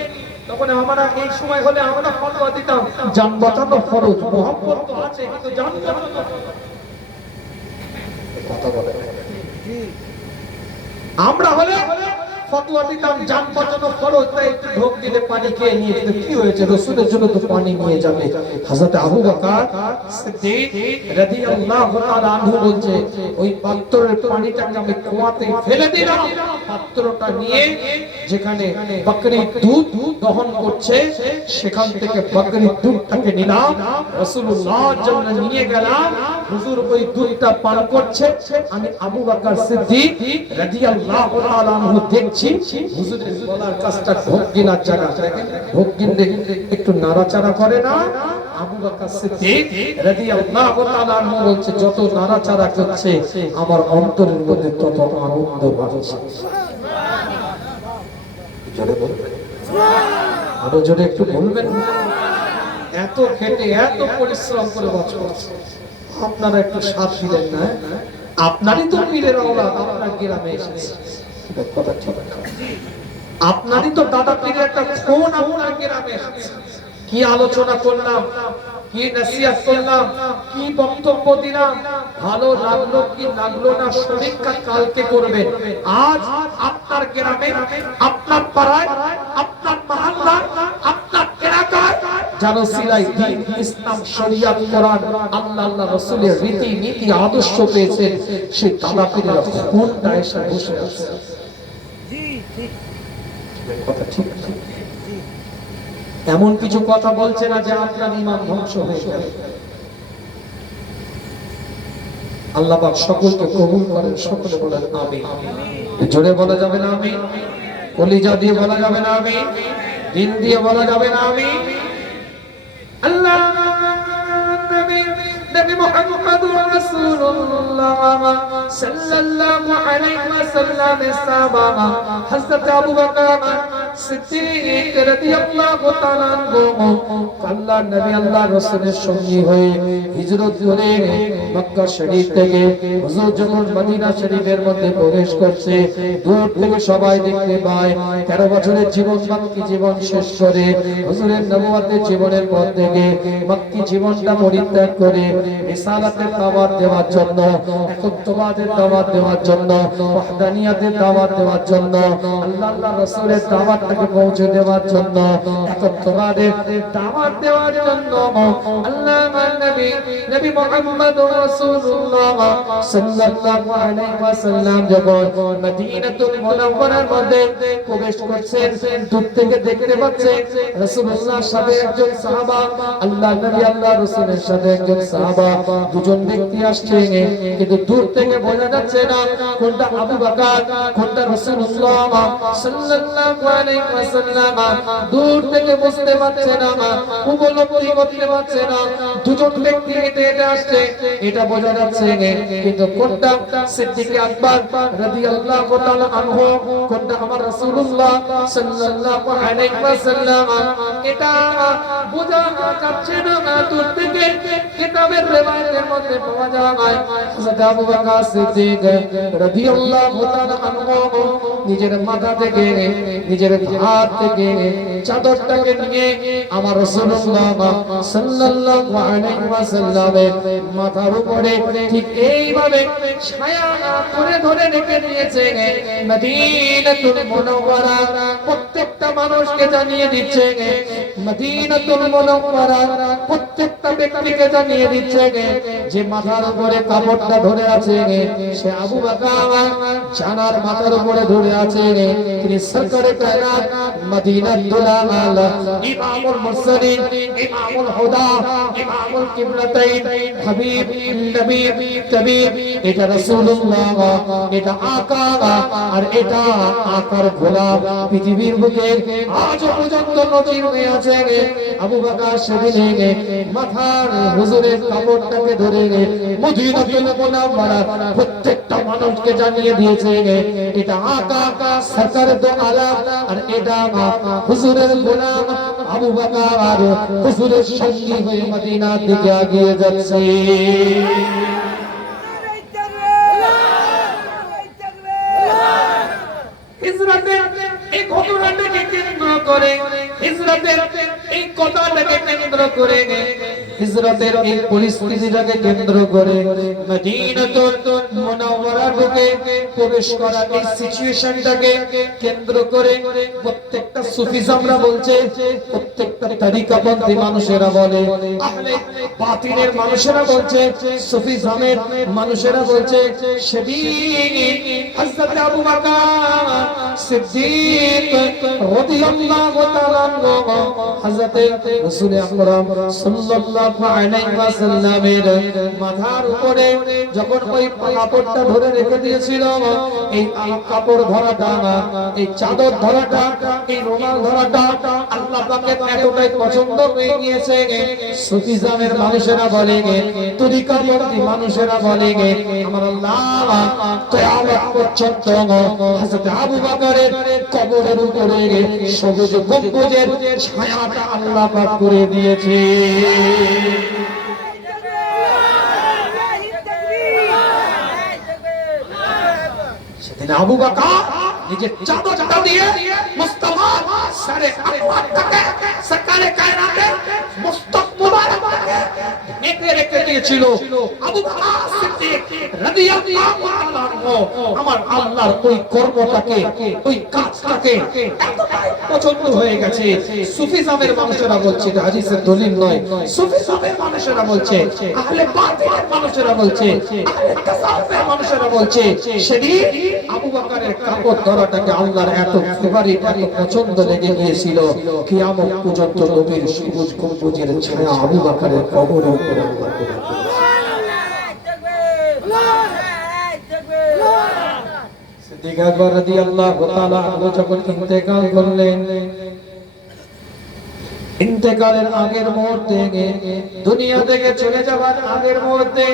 তখন আমরা এই সময় হলে আমরা ফতোয়া দিতাম জান বাঁচানো ফরজ মুহাব্বত তো আছে কিন্তু জান বাঁচানো কথা বলে আমরা হলে ফতোয়া দিতাম জান বাঁচানো ফরজ তাই একটু ঢোক দিলে পানি খেয়ে নিয়ে কি হয়েছে রাসূলের জন্য তো পানি নিয়ে যাবে হযরত আবু বকর সিদ্দিক রাদিয়াল্লাহু তাআলা আনহু বলছে ওই পাত্রের পানিটাকে আমি কুয়াতে ফেলে দিলাম পাত্রটা নিয়ে যেখানে বকরি দুধ দহন করছে সেখান থেকে বকরি দুধটাকে নিলাম রাসূলুল্লাহর জন্য নিয়ে গেলাম হুজুর ওই দুধটা পান করছে আমি আবু বকর সিদ্দিক রাদিয়াল্লাহু তাআলা আনহু দেখছি হুজুরের গলার কাছটা ঢোক গিলার জায়গা ঢোক গিলে একটু নাড়াচাড়া করে না আবু বকর সিদ্দিক রাদিয়াল্লাহু তাআলা আনহু বলছে যত নাড়াচাড়া করছে আমার অন্তরের মধ্যে তত আনন্দ বাড়ছে জোরে বলবেন আরো জোরে একটু বলবেন এত খেটে এত পরিশ্রম করে বছর আপনারা একটু সাথ দিলেন না আপনারই তো পীরের আওলাদ আপনার গ্রামে এসেছে কথা ঠিক আপনারই তো দাদা পীরের একটা ফোন আপনার গ্রামে এসেছে কি আলোচনা করলাম কি নসিহত করলাম কি বক্তব্য দিলাম ভালো লাগলো কি লাগলো না সমীক্ষা কালকে করবেন আজ আপনার গ্রামে আপনার পাড়ায় আপনার মহল্লা আপনার এলাকায় জানো সিলাই দ্বীন ইসলাম শরিয়ত কোরআন আল্লাহ আল্লাহ রাসূলের রীতি নীতি আদর্শ পেয়েছেন সেই দাদা পীরের খুনটা এসে বসে আছে। জি ঠিক কথা ঠিক এমন কিছু কথা বলছে না যে আপনার ঈমান ধ্বংস হয়ে যাবে। আল্লাহ পাক সকলকে কবুল করেন, সকলে বলেন আমিন। জোরে বলা যাবে না আমিন? কলিজা দিয়ে বলা যাবে না আমিন? দিল দিয়ে বলা যাবে না আমিন? আল্লাহ নবী মুহাম্মদুর রাসূলুল্লাহ সাল্লাল্লাহু আলাইহি ওয়াসাল্লাম সাহাবা হযরত আবু বকর সিদ্দিক রাদিয়াল্লাহু তাআলা আল্লাহ নবী আল্লাহ রাসূলের সঙ্গী হয়ে হিজরত করে মক্কা শরীফ থেকে হুজুর যখন মদিনা শরীফের মধ্যে প্রবেশ করছে, দূর থেকে সবাই দেখতে পায় 13 বছরের জীবন মক্কি জীবন শেষ করে হুজুরের নবুয়তের জীবনের পর থেকে মক্কি জীবনটা পরিত্যাগ করে রিসালাতের দাওয়াত দেওয়ার জন্য, একত্ববাদের দাওয়াত দেওয়ার জন্য, ওয়াহদানিয়াতের দাওয়াত দেওয়ার জন্য, আল্লাহ আল্লাহ রাসূলের দাওয়াতটাকে পৌঁছে দেওয়ার জন্য, একত্ববাদের দাওয়াত দেওয়ার জন্য আল্লাহ নবী নবী মুহাম্মদুর রাসূলুল্লাহ সাল্লাল্লাহু আলাইহি ওয়াসাল্লাম যখন মদিনাতুল মুনাওয়ারার মধ্যে প্রবেশ করছেন, দূর থেকে দেখতে পাচ্ছেন রাসূলুল্লাহর সাথে একজন সাহাবা, আল্লাহ নবী আল্লাহ রাসূলের সাথে একজন সাহাবা, দুজন ব্যক্তি আসছে, কিন্তু দূর থেকে বোঝা যাচ্ছে না কোনটা আবু বকর কোনটা রাসূলুল্লাহ সাল্লাল্লাহু আলাইহি ওয়াসাল্লাম। দূর থেকে বুঝতে পারছে না, উপলব্ধি করতে পারছে না দুজন ব্যক্তি হেঁটে হেঁটে আসছে, এটা বোঝা যাচ্ছে, কিন্তু কোনটা সিদ্দিক আকবর রাদিয়াল্লাহু তাআলা আনহু, কোনটা আমার রাসূলুল্লাহ সাল্লাল্লাহু আলাইহি ওয়াসাল্লাম, এটা বোঝা যাচ্ছে না। দূর থেকে কিতাবের রিওয়ায়াতের মধ্যে পাওয়া যায় হযরত আবু বকর সিদ্দিক রাদিয়াল্লাহু তাআলা আনহু নিজের মাথা থেকে নিজের হাত থেকে চাদরটাকে নিয়ে আমার রাসূলুল্লাহ সাল্লাল্লাহু আলাইহি ওয়াসাল্লামের মাথার উপরে ঠিক এইভাবে ছায়া করে ধরে রেখে দিয়েছে। মদিনাতুল মুনাওয়ারা প্রত্যেকটা মানুষকে জানিয়ে দিচ্ছে, মদিনাতুল মুনাওয়ারা প্রত্যেকটা ব্যক্তিকে জানিয়ে দিচ্ছে যে মাথার উপরে কাপড়টা ধরে আছে সে আবু বকর, জানার মাথার উপরে ধরে আছে তিনি সরকারে কায়নাত মদিনাতুল আলা ইমামুল মুরসালিন ইমামুল হুদা ইমামুল কিবলাতাইন হাবিব নবী তাবিব, এটা রাসূলুল্লাহ, এটা আকা, আর এটা আকার গোলাপ পৃথিবীর বুকে আজ পর্যন্ত নজির হয়ে আছে। আবু বকর সেদিনে মাথার হুজুরের কাপড়টাকে ধরে মদিনাতুল মুনাওয়ারা প্রত্যেকটা মানুষকে জানিয়ে দিয়েছে এটা আকা সরকার দো আলাম, আর এটা হুজুরের গোলাম আবু বকর হুজুরের সঙ্গী হয়ে মদিনার দিকে এগিয়ে যাচ্ছে। হিজরতের এই ঘটনাটাকে কেন্দ্র করে, হিজরতের এই কথাটাকে কেন্দ্র করে, হিজরতের এই পরিস্থিতিটাকে কেন্দ্র করে মদিনাতুল মুনাওয়ারার বুকে প্রবেশ করা এই সিচুয়েশনটাকে কেন্দ্র করে প্রত্যেকটা সুফিজমরা বলছে, প্রত্যেকটা তরিকাপন্থী মানুষেরা বলে, আহলে বাতিলের মানুষেরা বলছে, সুফিজমের মানুষেরা বলছে সেদিন হযরত আবু বকর সিদ্দিক রাদিয়াল্লাহু তাআলা হযরত রাসূল আকরাম সাল্লাল্লাহু আলাইহি ওয়াসাল্লামের মাথার উপরে যখন ওই কাপড়টা ধরে রেখে দিয়েছিল, এই কাপড় ধরাটা, এই চাদর ধরাটা, এই রুমাল ধরাটা আল্লাহ পাকের এতটাই পছন্দ হয়ে গিয়েছে, সুফিজমের মানুষেরা বলে, তরিকাপন্থী মানুষেরা বলে, আমার আল্লাহ কিয়ামত পর্যন্ত হযরত আবু বকরের কবরের উপরে সবুজ গম্বুজের ছায়াটা আল্লাহ পাক করে দিয়েছে। সেদিন আবু বকর নিজের চাদরটা দিয়ে মুস্তাফা সারে আকওয়াতটাকে সরকারে কায়নাতের মুস্তক মুবারককে ঢেকে রেখে দিয়েছিল। আবু বকর সিদ্দিক রাদিয়াল্লাহু তাআলা আমার আল্লাহর ওই কর্মটাকে ওই কাজটাকে এতটাই পছন্দ হয়ে গেছে। সুফিজমের মানুষেরা বলছে, এটা হাদিসের দলিল নয়, সুফিজমের মানুষেরা বলছে, আহলে বাতিলের মানুষেরা বলছে, আহলে তাসাউফের মানুষেরা বলছে, সেদিন আবু বকরের কাপড় ধরাটাকে আল্লাহর এত ফেভারিট, এত পছন্দ লেগে গিয়েছিল, কিয়ামত পর্যন্ত নবীর সবুজ গম্বুজের ছায়া আবু বকরের কবরের উপর আল্লাহ করে। সিদ্দিক আকবর রাদিয়াল্লাহু তাআলা আনহু যখন ইন্তেকাল করলেন, ইন্তেকালের আগের মুহূর্তে, দুনিয়া থেকে চলে যাবার আগের মুহূর্তে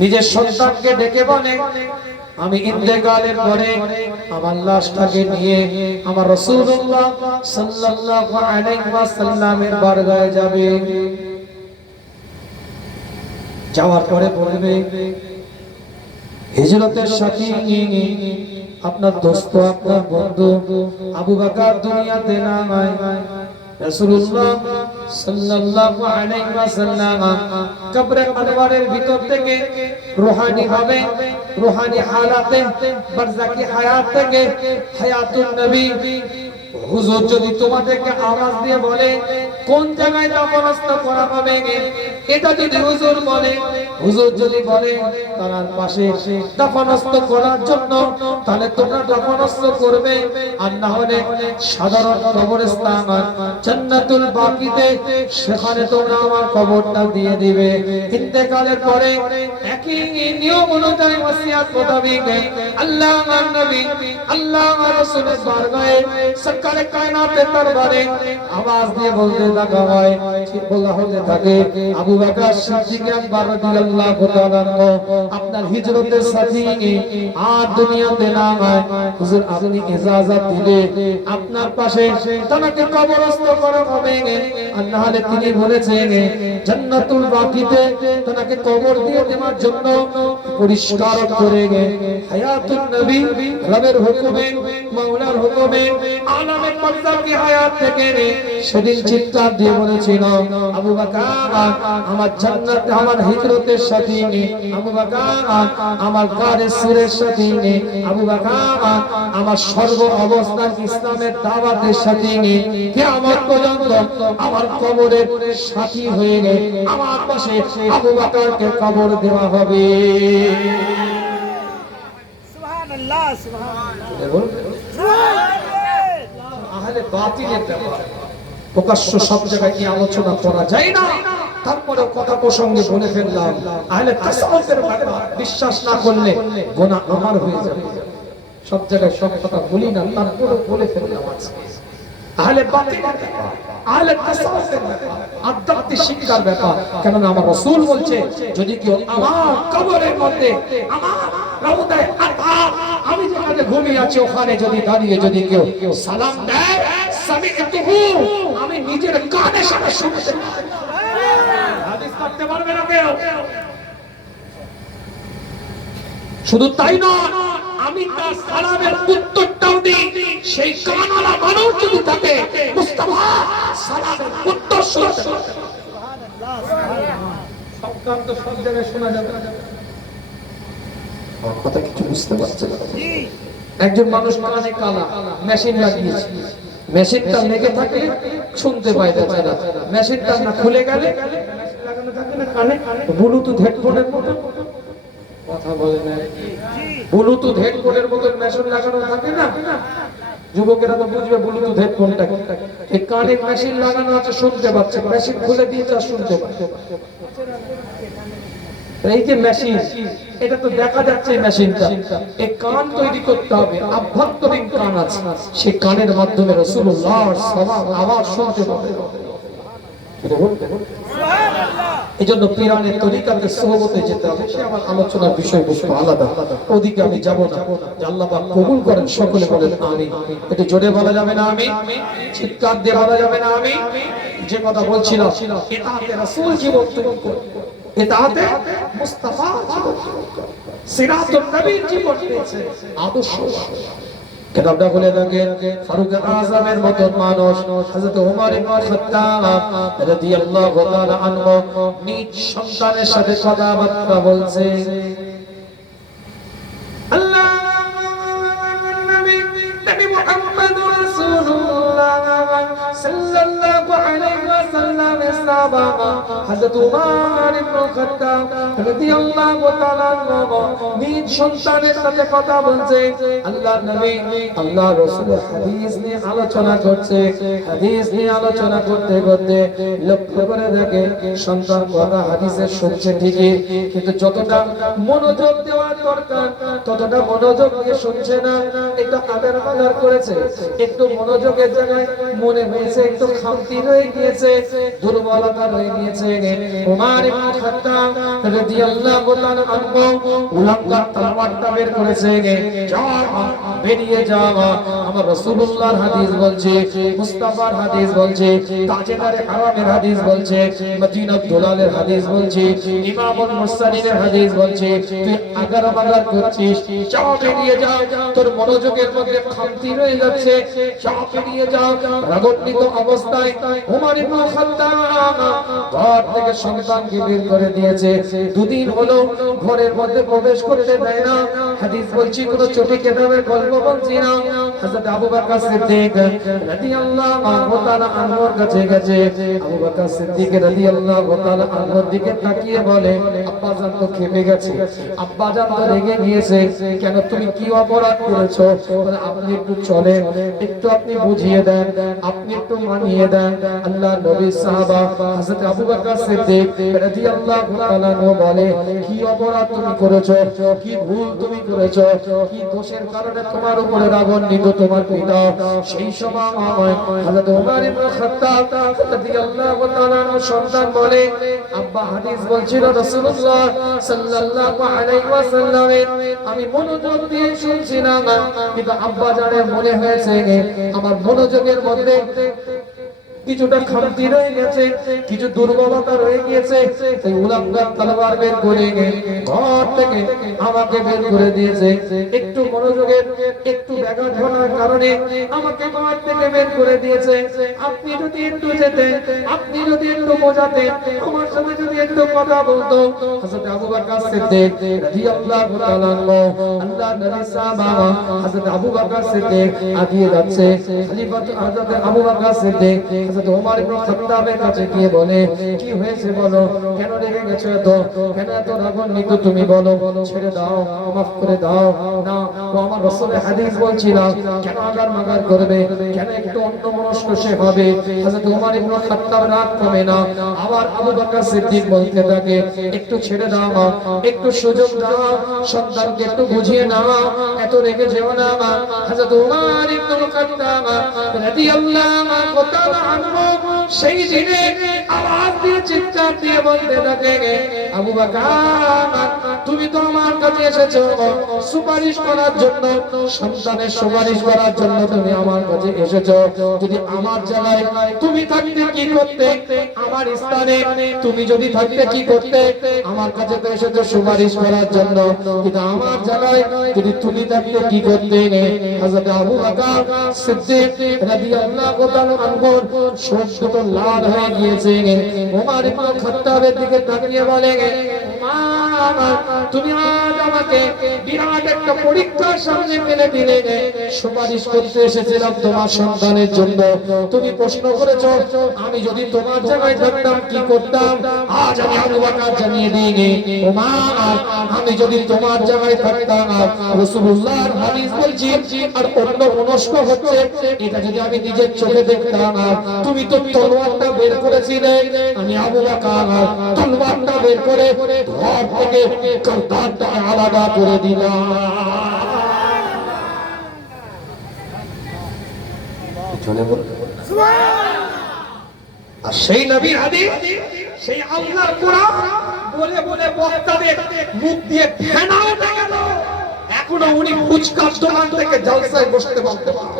নিজের সন্তানকে ডেকে বলে, আমি ইন্তেকালের পরে আমার লাশটাকে নিয়ে আমার রাসূলুল্লাহ সাল্লাল্লাহু আলাইহি ওয়াসাল্লামের বারগাহে যাবে। যাওয়ার পরে বলবে, হিজরতের সাথী আপনার দোস্ত, আপনার বন্ধু আবু বকর দুনিয়াতে নাই। রাসূলুল্লাহ সাল্লাল্লাহু আলাইহি ওয়াসাল্লাম কবরে আনওয়ারের ভিতর থেকে রূহানি ভাবে, রূহানি হালাতে, বারজাকি হায়াত থেকে হায়াতুন নবী হুজুর যদি তোমাদেরকে আওয়াজ দিয়ে বলে কোন জায়গায় দাফনস্থ করা হবে, এটা যদি হুজুর বলে, হুজুর যদি বলে তার পাশে দাফনস্থ করার জন্য, তাহলে তোমরা দাফনস্থ করবে। আর না হলে সাধারণ কবরস্থান জান্নাতুল বাকিতে, সেখানে তোমরা আমার কবরটা দিয়ে দিবে। ইন্তেকালের পরে একই নিয়ম অনুযায়ী ওসিয়ত মোতাবেক আল্লাহর নবী আল্লাহর রাসূলের বারগাহে সরকারে কায়নাতের দরবারে আওয়াজ দিয়ে বলতে থাকা হয়, বলা হতে থাকে, আবু বকর সিদ্দিক আকবর রাদিয়াল্লাহু তাআলা আপনার হিজরতের সাথী আর দুনিয়াতে নাই। হুজুর আপনি ইজাজত দিলে আপনার পাশে তাকে কবরস্থ করা হবে। আর না হলে তিনি বলেছেন জান্নাতুল বাকিতে তাকে কবর দিয়ে দেওয়ার জন্য পরিষ্কার করে হায়াতুন নবী রবের হুকুমে, মাওলার হুকুমে আলামে বারজাকি হায়াত থেকে সেদিন চিৎকার দিয়ে বলেছিল, আবু বকর আমার জান্নাত, আমার হিজরতের সাথী, আবু বকর আমার গারে সুরের সাথী, আবু বকর আমার সর্ব অবস্থান ইসলামের দাওয়াতের সাথী, কিয়ামত পর্যন্ত আমার কবরের সাথী হয়ে আমার পাশে আবু বকরকে কবর দেওয়া হবে। সুবহানাল্লাহ, সুবহানাল্লাহ। আহলে বাতিলের ব্যাপার প্রকাশ্য সব জায়গায় কি আলোচনা করা যায় না, তারপরে কথা প্রসঙ্গে বলে ফেললাম। আহলে তাসাউফের ব্যাপার বিশ্বাস না করলে গুনাহ আমার হয়ে যাবে। সব জায়গায় সব কথা বলি না, তারপরে বলে ফেললাম আজকে। আহলে বাতিলের ব্যাপার, আহলে তাসাউফের ব্যাপার, আধ্যাত্মিক শিক্ষার ব্যাপার। কেননা আমার রাসূল বলছে, যদি কেউ আমার কবরের মধ্যে, আমার রওদায়ে আতহার, আমি যেখানে ঘুমিয়ে আছি ওখানে যদি দাঁড়িয়ে যদি কেউ সালাম দেয়, সামি'তুহু, আমি নিজের কানে সাথে শুনতে পাই। হাদিস করতে পারবে না কেউ। শুধু তাই নয়, আমি তার সালামের উত্তরটাও দিই। সেই কানওয়ালা মানুষ যদি থাকে, মুস্তাফা সালামের উত্তর শুনতে পাবে। সব কাম তো সব জায়গায় শোনা যাবে না। কথা কিছু বুঝতে পারছেন? একজন মানুষ কানে কালা মেশিন লাগিয়েছে, মেশিনটা লেগে থাকে শুনতে পায় না, মেশিনটা না খুলে গেলে লাগানো থাকে না কানে, ব্লুটুথ হেডফোনের মতো কথা বলে না, ব্লুটুথ হেডফোনের মতো মেশিন লাগানো থাকে না। যুবকেরা তো বুঝবে ব্লুটুথ হেডফোনটা এই কানে মেশিন লাগানো আছে, শুনতে পাচ্ছে, মেশিন খুলে দিয়েছে আর শুনতে পাচ্ছে। এই যে মেশিন, এটা তো দেখা যাচ্ছে মেশিনটা, এই কান তৈরি করতে হবে, আভ্যন্তরীণ কান আছে, সেই কানের মাধ্যমে রাসূলুল্লাহর সালাম আওয়াজ শুনতে পাবে। এজন্য পীরানের তরিকাতে সোহবতে যেতে হবে। সে আমার আলোচনার বিষয়বস্তু আলাদা, ওদিকে আমি যাব না। আল্লাহ পাক কবুল করেন, সকলে বলেন আমিন। একটু জোরে বলা যাবে না আমিন? চিৎকার দিয়ে বলা যাবে না আমিন? যে কথা বলছিলাম, ইতাআতে রাসূল জীবন তৈরি করুন, ইতাআতে মুস্তাফা জীবন, সিরাতুন নবীর জীবন পেয়েছে, আদর্শ। কিতাবটা খুলে দেখেন, ফারুক আযমের মতো মানুষ হযরত ওমর ইবনে খাত্তাব রাদিয়াল্লাহু তাআলা আনহু নিজ সন্তানের সাথে কথাবার্তা বলছে। আল্লাহ নবী মুহাম্মদুর রাসূলুল্লাহ সাল্লাল্লাহু আলাইহি ওয়াসাল্লাম সাহাবা হযরত ওমর ইবনে খাত্তাব রাদিয়াল্লাহু তাআলা নিজ সন্তানের সাথে কথা বলছে। আল্লাহর নবী আল্লাহর রাসূল হাদিস নিয়ে আলোচনা করছে। হাদিস নিয়ে আলোচনা করতে করতে লক্ষ্য করে দেখে সন্তান কথা হাদিসে শুনছে ঠিকই, কিন্তু যতটা মনোযোগ দেওয়া দরকার ততটা মনোযোগ দিয়ে শুনছে না। একটু আদার বাজার করেছে, একটু মনোযোগের জায়গায় মনে হয়েছে একটু খামতি রয়ে গিয়েছে, দুর্বলতা রয়ে গিয়েছে। ওমর ইবনে খাত্তাব রাদিয়াল্লাহু তাআলা আনহু উলাঙ্কা তলোয়ারটা বের করেছে, যাও বেরিয়ে যাও। আমার রাসূলুল্লাহর হাদিস বলছে, মুস্তাফার হাদিস বলছে, তাজেদারে হারামের হাদিস বলছে, মদিনাতুল দুলালের হাদিস বলছে, ইমামুল মুরসালিনের হাদিস বলছে, তুই আগার বাগার করছিস, যাও বেরিয়ে যাও, তোর মনোযোগের মধ্যে খামতি রয়ে যাচ্ছে, যাও বেরিয়ে যাও। রাগান্বিত অবস্থায় ওমর ইবনে খাত্তাব ঘর থেকে সন্তানকে বের করে দিয়েছে। দুদিন হলো ঘরের মধ্যে প্রবেশ করতে দেয় না। হাদিস বলছি, কোন চটি কেতাবের গল্প বলছি না। হযরত আবু বকর সিদ্দিক রাদিয়াল্লাহু তাআলা আনহুর কাছে গেছে। আবু বকর সিদ্দিক রাদিয়াল্লাহু তাআলা আনহুর দিকে তাকিয়ে বলে, আব্বা জান তো খেপে গেছে, আব্বা জান তো রেগে গিয়েছে, কেন তুমি কি অপরাধ করেছো? বলে, আপনি একটু চলেন, একটু আপনি বুঝিয়ে দেন, আপনি একটু মানিয়ে দেন। আল্লাহর নবী সাহাবা হযরত আবু বকর সিদ্দিক রাদিয়াল্লাহু তাআলা আনহু বলে, কি অপরাধ তুমি করেছো, কি ভুল তুমি করেছো, কি দোষের কারণে তোমার উপরে রাগান্বিত তোমার পিতা? সেই সময় হযরত ওমর ইবনে খাত্তাব রাদিয়াল্লাহু তাআলা আনহু সন্তান বলে, আব্বা হাদিস বলছিল রাসূলুল্লাহ সাল্লাল্লাহু আলাইহি ওয়াসাল্লাম, আমি মনোযোগ দিয়ে শুনছিলাম, কিন্তু আব্বা জানের মনে হয়েছে আমার মনোযোগের মধ্যে কিছুটা খামতি রয়ে গেছে, কিছু দুর্বলতা রয়ে গিয়েছে। সেই উলাঙ্গা তলোয়ার বের করে ঘর থেকে আমাকে বের করে দিয়েছে। একটু মনোযোগের একটু ব্যাঘাত ঘটার কারণে আমাকে ঘর থেকে বের করে দিয়েছে। আপনি যদি একটু যেতেন, আপনি যদি একটু বোঝাতেন, আমার সাথে যদি একটু কথা বলতো। হযরত আবু বকর সিদ্দিক রাদিয়াল্লাহু তাআলা আনহু আল্লাহর নবী সাহাবা হযরত আবু বকর সিদ্দিক আগিয়ে যাচ্ছে। খলিফা হযরত আবু বকর সিদ্দিক হযরত ওমর ইবনে খাত্তাবের কাছে গিয়ে বলে, কি হয়েছে বলো, কেন রেগে গেছো এত, কেন এত রাগান্বিত তুমি বলো, ছেড়ে দাও, মাফ করে দাও না। ও আমার রাসূলের হাদিস বলছিল, কেন আগার মাগার করবে, কেন একটু অন্যমনস্ক সে হবে? হযরত ওমর ইবনে খাত্তাব রাগ কমে না, আবার আবু বকর সিদ্দিক বলতে থাকে, একটু ছেড়ে দাও, একটু সুযোগ দাও, সন্তানকে একটু বুঝিয়ে নাও, এত রেগে যেও না। হযরত ওমর ইবনে খাত্তাব রাদিয়াল্লাহু তাআলা আনহু সেই দিনে আওয়াজ দিয়ে চিৎকার দিয়ে বলতে থাকে, আবু বকর তুমি তো আমার কাছে এসেছো সুপারিশ করার জন্য, সন্তানের সুপারিশ করার জন্য তুমি আমার কাছে এসেছো। যদি আমার জায়গায় তুমি থাকতে কি করতে, আমার স্থানে তুমি যদি থাকতে কি করতে? আমার কাছে তো এসেছো সুপারিশ করার জন্য, কিন্তু আমার জায়গায় যদি তুমি থাকতে কি করতে? হযরত আবু বকর সিদ্দিক রাদিয়াল্লাহু তাআলা আনহুর চোখ দুটো লাল হয়ে গিয়েছে। ওমর ইবনে খাত্তাবের দিকে তাকিয়ে বলে, তুমি আজ আমাকে বিরাট একটা পরীক্ষার সামনে ফেলে দিলে। সুপারিশ করতে এসেছিলাম তোমার সন্তানের জন্য, তুমি প্রশ্ন করেছো আমি যদি তোমার জায়গায় থাকতাম কি করতাম? আজ আমি আবু বকর জানিয়ে দিই, ওমর আমি যদি তোমার জায়গায় থাকতাম, রাসূলুল্লাহর হাদিস বলছি আর অন্য মনস্ক হচ্ছে, এটা যদি আমি নিজের চোখে দেখতাম। তুমি তো তলোয়ারটা বের করেছিলে, আমি আবু বকর তলোয়ারটা বের করে ঘর থেকে গর্দানটা আলাদা করে দিলাম। আর সেই নবীর হাদিস, সেই আল্লাহর কোরআন বলে বলে বক্তাদের মুখ দিয়ে ফেনা উঠে গেল। এখনো উনি ফুচকার দোকান থেকে জলসায় বসতে বলতে পারেন।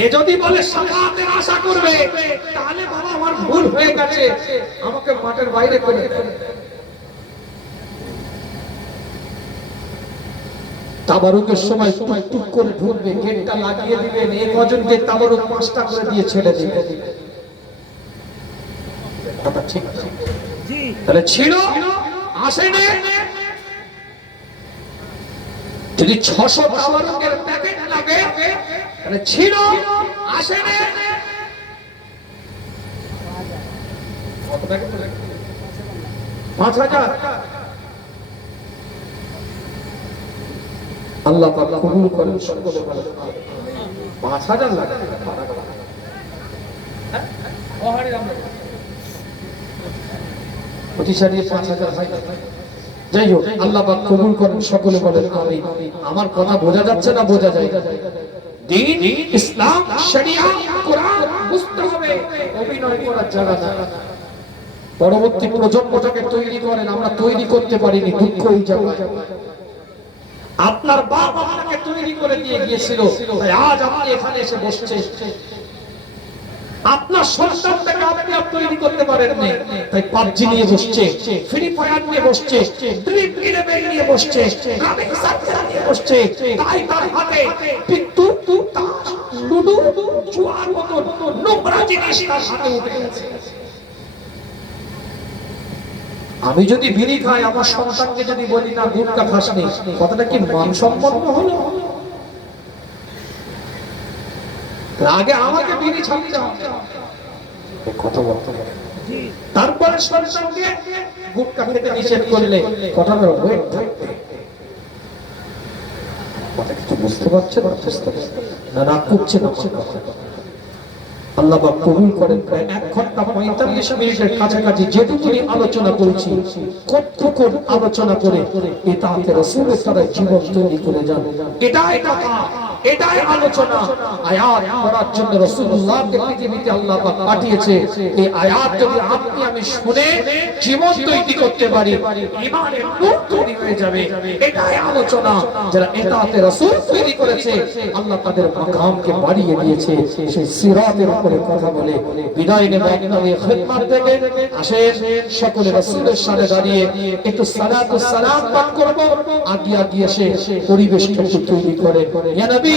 এ যদি বলে শাফাতের আশা করবে, তাহলে বাবা আমার ভুল হয়ে গেছে, আমাকে মাঠের বাইরে করে তাবারুকের সময় টুক করে ঢুকবে, গেটটা লাগিয়ে দিবেন, এই কজনকে তাবারুক 5টা করে দিয়ে ছেড়ে দিবেন। কথা ঠিক জি? তাহলে ছিল আসেনি, যদি 600 তাবারুকের প্যাকেট লাগে তাহলে ছিল আসেনি। কত প্যাকেট? 5000। আল্লাহ পাক কবুল করেন সকলে বলেন 5000 লাগে। প্রতিশালী 5000 হয়। যাই হোক, আল্লাহ পাক কবুল করেন সকলে বলেন আমিন। আমার কথা বোঝা যাচ্ছে না বোঝা যায়? দ্বীন, ইসলাম, শরিয়া, কোরআন বুঝতে হবে, অভিনয় করার জায়গা না। পরবর্তী প্রজন্মটাকে তৈরি করেন, আমরা তৈরি করতে পারিনি, দুঃখ এই জায়গায়। আপনার বাপ আপনাকে তৈরি করে দিয়ে গিয়েছিল, তাই আজ আপনি এখানে এসে বসছেন। আপনার সন্তানটাকে আপনি তৈরি করতে পারেননি, তাই পাবজি নিয়ে বসছে, ফ্রি ফায়ার নিয়ে বসছে, ড্রিম ইলেভেন নিয়ে বসছে, গ্রামীণ সার্কেল নিয়ে বসছে, তাই তার হাতে পিত্তুল, তাস, লুডু, জুয়ার মতো নোংরা জিনিস তার হাতে উঠে গেছে। আমি যদি বিড়ি খাই, আমার সন্তানকে যদি বলি না গুটখা খাসনি, কথাটা কি মানসম্পন্ন হলো? আগে আমাকে বিড়ি ছাড়তে হবে, কথা বলতে হবে, তারপরে সন্তানকে গুটখা খেতে নিষেধ করলে কথাটা ওয়েট থাকবে। কথা কিছু বুঝতে পারছেন না? রাগ করছে না? আল্লাহ পাক কবুল করেন। প্রায় 1 ঘন্টা 45 মিনিটের কাছাকাছি যেটুকুনি আলোচনা করেছি, কতক্ষণ আলোচনা করে ইতাআতে রাসূলের দ্বারা জীবন তৈরি করে যান। এটাই কথা, এটাই আলোচনা। আয়াত পড়ার জন্য রাসূলুল্লাহকে পৃথিবীতে আল্লাহ পাক পাঠিয়েছে। এই আয়াত যদি আপনি আমি শুনে জীবন তৈরি করতে পারি, ঈমানের নূর তৈরি হয়ে যাবে। এটাই আলোচনা। যারা ইতাআতে রাসূল তৈরি করেছে, আল্লাহ তাদের মাকামকে বাড়িয়ে দিয়েছে। সেই সিরাতের করে কথা বলে বিদায় নেব আপনাদের খিদমত থেকে। আসেন সকলে রাসূলের সামনে দাঁড়িয়ে একটু সালাতু সালাম পাঠ করব। আগিয়ে এসে পরিবেশটা তৈরি করে ইয়া নবী